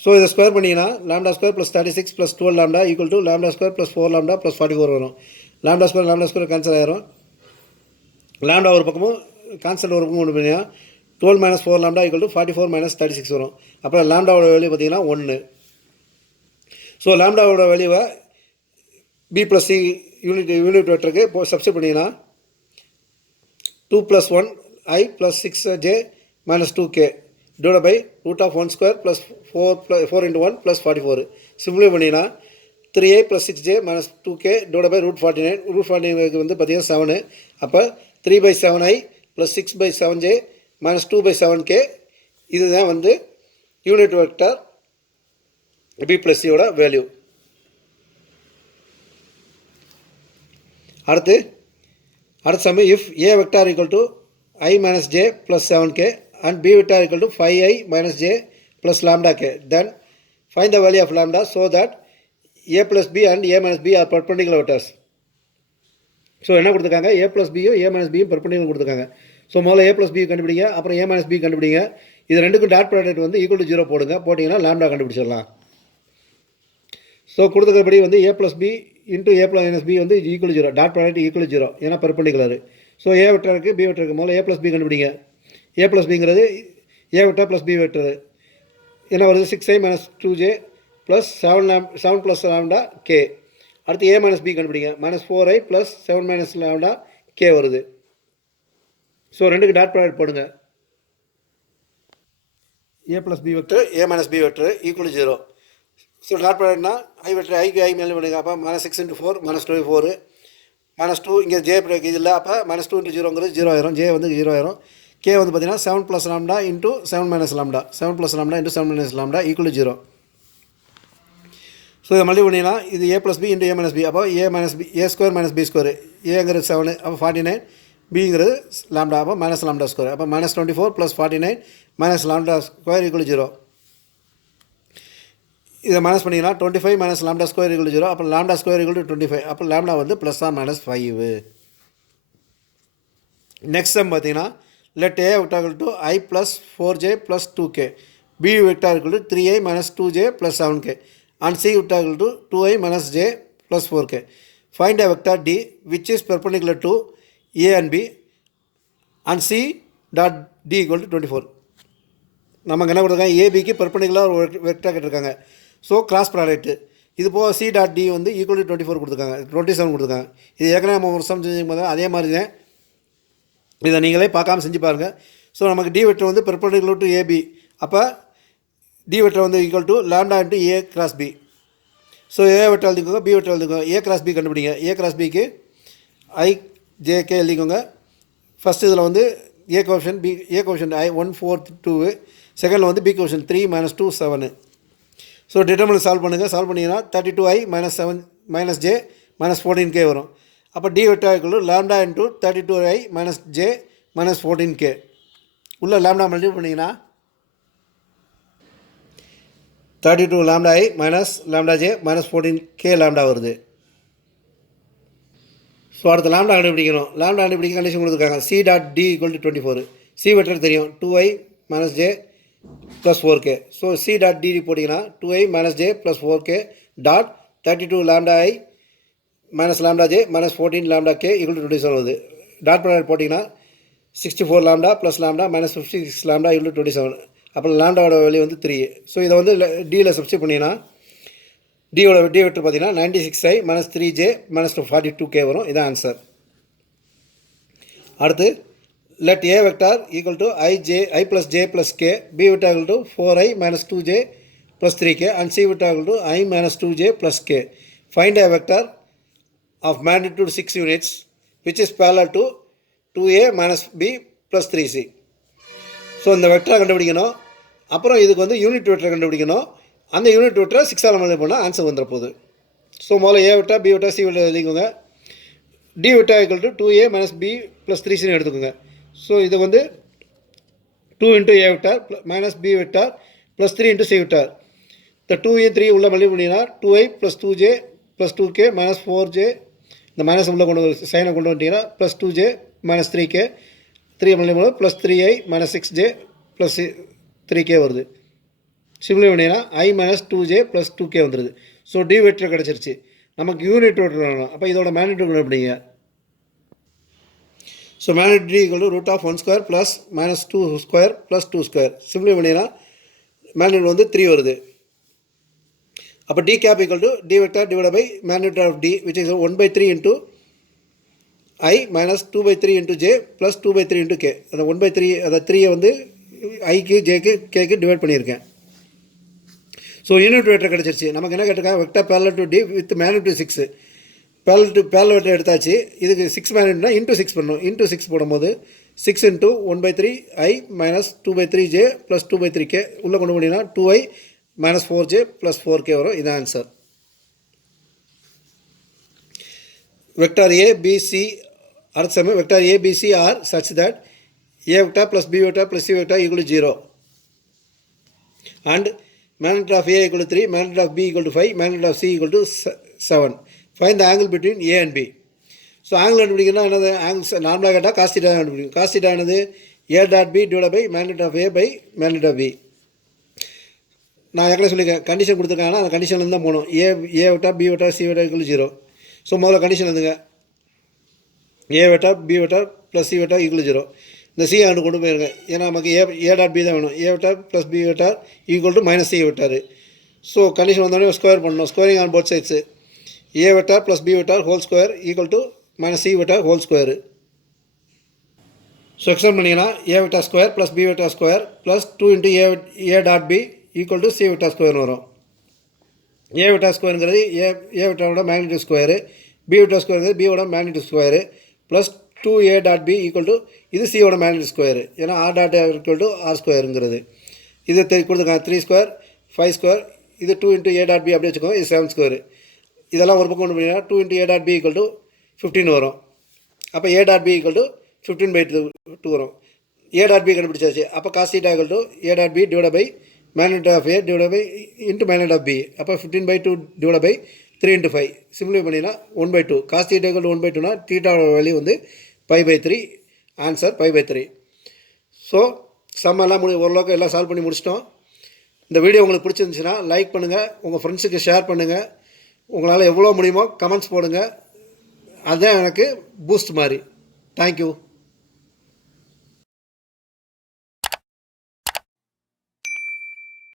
So இதை ஸ்கொயர் பண்ணிங்கன்னா lambda square plus 36 plus 12 lambda equal to lambda square plus 4 lambda plus 44 வரும். லாம்டா ஸ்கொயர் கேன்சல் ஆயிரும். லாம்டா ஒரு பக்கமும் கான்ஸ்டன்ட் ஒரு பக்கமும் ஒன்று பண்ணிங்கன்னா 12 - 4 லாம்டா ஈக்குவல் டு 44 - 36 வரும். அப்புறம் லாம்டாவோட வேல்யூ பார்த்தீங்கன்னா 1. ஸோ லாம்டாவோட வேல்யூவை பி ப்ளஸ் சி யூனிட் வெக்டருக்கு சப்ஸ்டிட் பண்ணிங்கன்னா 2 + 1 I + 6j - 2k divided by root of 1 square plus 4 into 1 plus 44. சிம்பிளை பண்ணினா 3i + 6j - 2k divided by root 49. root 49 வந்து பார்த்தீங்கன்னா 7. அப்போ 3/7i + 6/7j - 2/7k. இதுதான் வந்து யூனிட் வெக்டர் பி ப்ளஸ் சியோட வேல்யூ. அடுத்த sum if a vector equal to I - j plus 7k and b vector equal to 5i - j plus lambda k, then find the value of lambda so that a plus b and a minus b are perpendicular vectors. So என்ன கொடுத்துருக்காங்க, a plus b யும் a minus b யும் perpendicular கொடுத்துருக்காங்க. ஸோ முதல்ல a plus b கண்டுபிடிங்க, அப்புறம் a minus b கண்டுபிடிங்க. இது ரெண்டுக்கும் டாட் ப்ராடக்ட் வந்து ஈக்குவல் டு 0 போடுங்க. போட்டிங்கன்னா லாம்டா கண்டுபிடிச்சிடலாம். ஸோ கொடுத்துருக்கபடி வந்து a plus b into a minus b வந்து ஈக்குவல் 0. டாட் ப்ராடக்ட் ஈக்குவல் 0, ஏன்னா பெர்பெண்டிகுலர். ஸோ a வெக்டருக்கு b வெக்டருக்கு முதல்ல a plus b கண்டுபிடிங்க. a plus bங்கிறது a vector plus b vector என்ன வருது, 6i - 2j plus 7 plus lambda k. அடுத்து a minus b கண்டுபிடிங்க. -4i ப்ளஸ் 7 - லாம்டா k வருது. ஸோ ரெண்டுக்கு டாட் ப்ராடக்ட் போடுங்க. a plus b vector a minus b vector equal 0. So dot ப்ராடக்ட்னா I vector ஐக்கு ஐ மேலே பண்ணுங்க. அப்போ -6 × 4 -24 -2 இங்கே ஜே பிரேக் இது இல்லை. அப்போ -2 × 0ங்கிறது 0 ஆயிரும். ஜே வந்து 0 ஆயிரும். கே வந்து பார்த்தீங்கன்னா 7 plus lambda into 7 - lambda 7 plus lambda into 7 - lambda equal 0. So இதை மல்டி பண்ணிங்கன்னா இது a plus b into a minus b. அப்போ a ஸ்கொயர் - b ஸ்கொயர். ஏங்கிறது 7, அப்போ 49, பிங்கிறது லாம்டா, அப்போ -லாம்டா ஸ்கொயர். அப்போ -24 ப்ளஸ் 49 - லாம்டா ஸ்கொயர் ஈக்குவல் 0. இதை மைனஸ் பண்ணிங்கன்னா 25 - லாம்டா ஸ்கொயர் ஈக்குவல் 0. அப்போ லாம்டா ஸ்கொயர் ஈக்குவல் டு 25. அப்போ லாம்டா வந்து +or -5. நெக்ஸ்ட் சம் பார்த்தீங்கன்னா let a vector equal to I + 4j + 2k, b vector equal to 3i - 2j + 7k and c vector equal to 2i - j + 4k. Find a vector d which is perpendicular to a and b and c dot d equal to 24. நமக்கு என்ன கொடுத்துருக்காங்க, ஏபிக்கு பெர்பெண்டிகுலர் ஒரு வெக்டார் கேட்டிருக்காங்க. ஸோ கிராஸ் ப்ராடக்ட்டு இது போக சி டாட் டி வந்து ஈக்குவல் டு 24 கொடுத்துருக்காங்க, 27 கொடுத்துருக்காங்க. இது ஏற்கனவே நம்ம ஒரு சம் செஞ்சு போது அதே மாதிரி தான். இதை நீங்களே பார்க்காம செஞ்சு பாருங்கள். ஸோ நமக்கு டி வெக்டர் வந்து பெர்பெண்டிகுலர் டு ஏபி. அப்போ டி வெக்டர் வந்து equal to lambda into a cross b. So A vector எழுதிக்கோங்க, பி வெக்டர் எழுதிக்கோங்க. a கிராஸ் b கண்டுபிடிங்க. a கிராஸ் பிக்கு ஐ ஜேகே எழுதிக்கோங்க. ஃபஸ்ட்டு இதில் வந்து a கோஷன் I 1 4 2, செகண்டில் வந்து b கோஷன் 3 - 2 7. ஸோ டிட்டர்மினன்ட் சால்வ் பண்ணுங்கள். சால்வ் பண்ணிங்கன்னா 32i - 7 - j - 14k வரும். அப்போ d vector equal to lambda into 32i - j - 14k. உள்ள லாம்டா மல்டிப்ளை பண்ணிங்கன்னா 32 lambda i - lambda j - 14k lambda வருது. ஸோ அடுத்த லாம்டா கண்டுபிடிக்கணும். லாம்டா கண்டுபிடிக்க கண்டிஷன் கொடுத்துருக்காங்க. C dot d equal to 24. சி வெக்டர் தெரியும், 2i - j + 4k. So c dot d போட்டிங்கன்னா 2i - j + 4k dot 32 lambda i - lambda j - 14 lambda k equal to 27 வருது. டாட் ப்ராடக்ட் போட்டிங்கன்னா 64 lambda plus lambda -56 lambda equal to 27. அப்போ லாம்டாவோட வேல்யூ வந்து 3. ஸோ இதை வந்து டியில் சப்ஸ்டிட் பண்ணிங்கன்னா டி வெக்டர் பார்த்தீங்கன்னா 96i - 3j - 42k வரும். இதான் ஆன்சர். அடுத்து let a vector equal to I plus j plus k, b vector equal to 4i - 2j plus 3k and c vector equal to I - 2j plus k. Find a vector of magnitude 6 units which is parallel to 2a minus b plus 3c. So இந்த வெக்டரை கண்டுபிடிக்கணும். அப்புறம் இதுக்கு வந்து யூனிட் வெக்டரை கண்டுபிடிக்கணும். அந்த யூனிட் வெக்டரை 6ஆல் மல்டிப்ளை பண்ணால் ஆன்சர் வந்துட போகுது. ஸோ முதல்ல A vector, B vector, C vector எழுதிக்கோங்க. D vector equal to 2a minus b plus 3cன்னு எடுத்துக்கோங்க. ஸோ இது வந்து 2 into a vector minus b vector plus 3 into c vector. இந்த 2a 3 உள்ள மல்டிப்ளை பண்ணினா 2i plus 2j plus 2k minus 4j. இந்த மைனஸ் உள்ள கொண்டு சைனை கொண்டு வந்துட்டீங்கன்னா plus 2j minus 3k 3 multiply plus 3i minus 6j plus 3k வருது. சிம்பிளை பண்ணிங்கன்னா i minus 2j plus 2k வந்துடுது. ஸோ டி வெக்டர் கிடச்சிருச்சு. நமக்கு யூனிட் வெக்டர் வேணும். அப்போ இதோட மேக்னிட்யூட் கண்டுபிடிங்க. So magnitude equal to root of 1 square plus minus 2 square plus 2 square. Simplify பண்ணிங்கன்னா மேக்னிட்யூட் வந்து 3 வருது. அப்போ d cap equal to d vector divide by magnitude of d which is 1/3 into i minus 2/3 into j plus 2/3 into k. அந்த 1/3 அதை 3யை வந்து ஐக்கு ஜேக்கு கேக்கு டிவைட் பண்ணியிருக்கேன். ஸோ யூனிட் வெக்டர் கிடச்சிருச்சு. நமக்கு என்ன கேட்டிருக்காங்க, vector parallel to D with magnitude 6. parallel vector எடுத்தாச்சு. இதுக்கு 6 மேக்னிட்யூட்னா இன்ட்டு 6 பண்ணணும். இன்ட்டு 6 போடும்போது 6 இன்ட்டு 1/3 ஐ மைனஸ் 2/3 ஜே ப்ளஸ் 2/3 கே உள்ளே கொண்டு போனீங்கன்னா 2i minus 4j plus 4k வரும். இது answer. Vector A B C அடுத்த சமயம் vector A B C are such that A vector plus B vector plus C vector equal to 0 and magnitude of A equal to 3, magnitude of B equal to 5, magnitude of C equal to 7. Find the angle between A and B. So angle கண்டுபிடிக்கணும்னா என்னது, ஆங்கிள்ஸ் நார்மலாக கேட்டால் காஸ் தீட்டா கண்டுபிடிக்கும். காஸ் தீட்டா என்னது, A dot B divide by magnitude of A by magnitude of B. நான் ஏற்கனவே சொல்லியிருக்கேன், கண்டிஷன் கொடுத்துருக்காங்கன்னா அந்த கண்டிஷன்லேருந்து தான் போகணும். A vector B vector C vector equal 0. So முதல்ல கண்டிஷன் வந்துங்க, A vector B vector plus C vector equal 0. இந்த சி ஆண்டு கொண்டு போயிருங்க. ஏன்னா நமக்கு ஏ டாட் பி தான் வேணும். A vector plus B vector equal to minus C vector. So condition வந்தோடனே ஸ்கொயர் பண்ணணும். Squaring on both sides. A vector plus B vector whole square equal to minus C vector whole square. So extend பண்ணிங்கன்னா A vector square plus B vector square plus 2 into A dot B equal to C vector ஸ்கொயர்னு வரும். ஏ வெக்டர் ஸ்கொயருங்கிறது ஏ வெக்டரோட மேக்னிட்யூட் ஸ்கொயரு, பி வெக்டர் ஸ்கொயருங்கிறது பியோட magnitude square plus 2a dot B equal to இது சியோட மேக்னிட்யூட் ஸ்கொயரு. ஏன்னா R dot equal to R ஸ்கொயருங்கிறது. இது கொடுத்துருக்காங்க 3 ஸ்கொயர் 5 ஸ்கொயர். இது 2 இன்ட்டு ஏ டாட் பி அப்படி வச்சுக்கோங்க. இது 7 ஸ்கொயரு. இதெல்லாம் ஒரு பக்கம் கொண்டு போனீங்கன்னா 2 into A dot B equal to 15 வரும். அப்போ A dot B equal to 15/2 வரும். ஏ டாட் பி கண்டுபிடிச்சாச்சு. அப்போ cos theta equal to A dot B divide by magnitude of A divide by into magnitude of B. அப்போ 15/2 டிவைட் பை 3 இன்ட்டு 5 சிம்பிளை பண்ணிங்கன்னா 1/2. காஸ் தீட்டா ஈக்குவல் டு 1/2னா தீட்டாவோட வேல்யூ வந்து π/3. ஆன்சர் π/3. ஸோ சம் எல்லாம் ஓரளவுக்கு எல்லாம் சால்வ் பண்ணி முடிச்சிட்டோம். இந்த வீடியோ உங்களுக்கு பிடிச்சிருந்துச்சுன்னா லைக் பண்ணுங்கள், உங்கள் ஃப்ரெண்ட்ஸுக்கு ஷேர் பண்ணுங்கள், உங்களால் எவ்வளோ முடியுமோ கமெண்ட்ஸ் போடுங்க. அதுதான் எனக்கு பூஸ்ட் மாதிரி. தேங்க்யூ.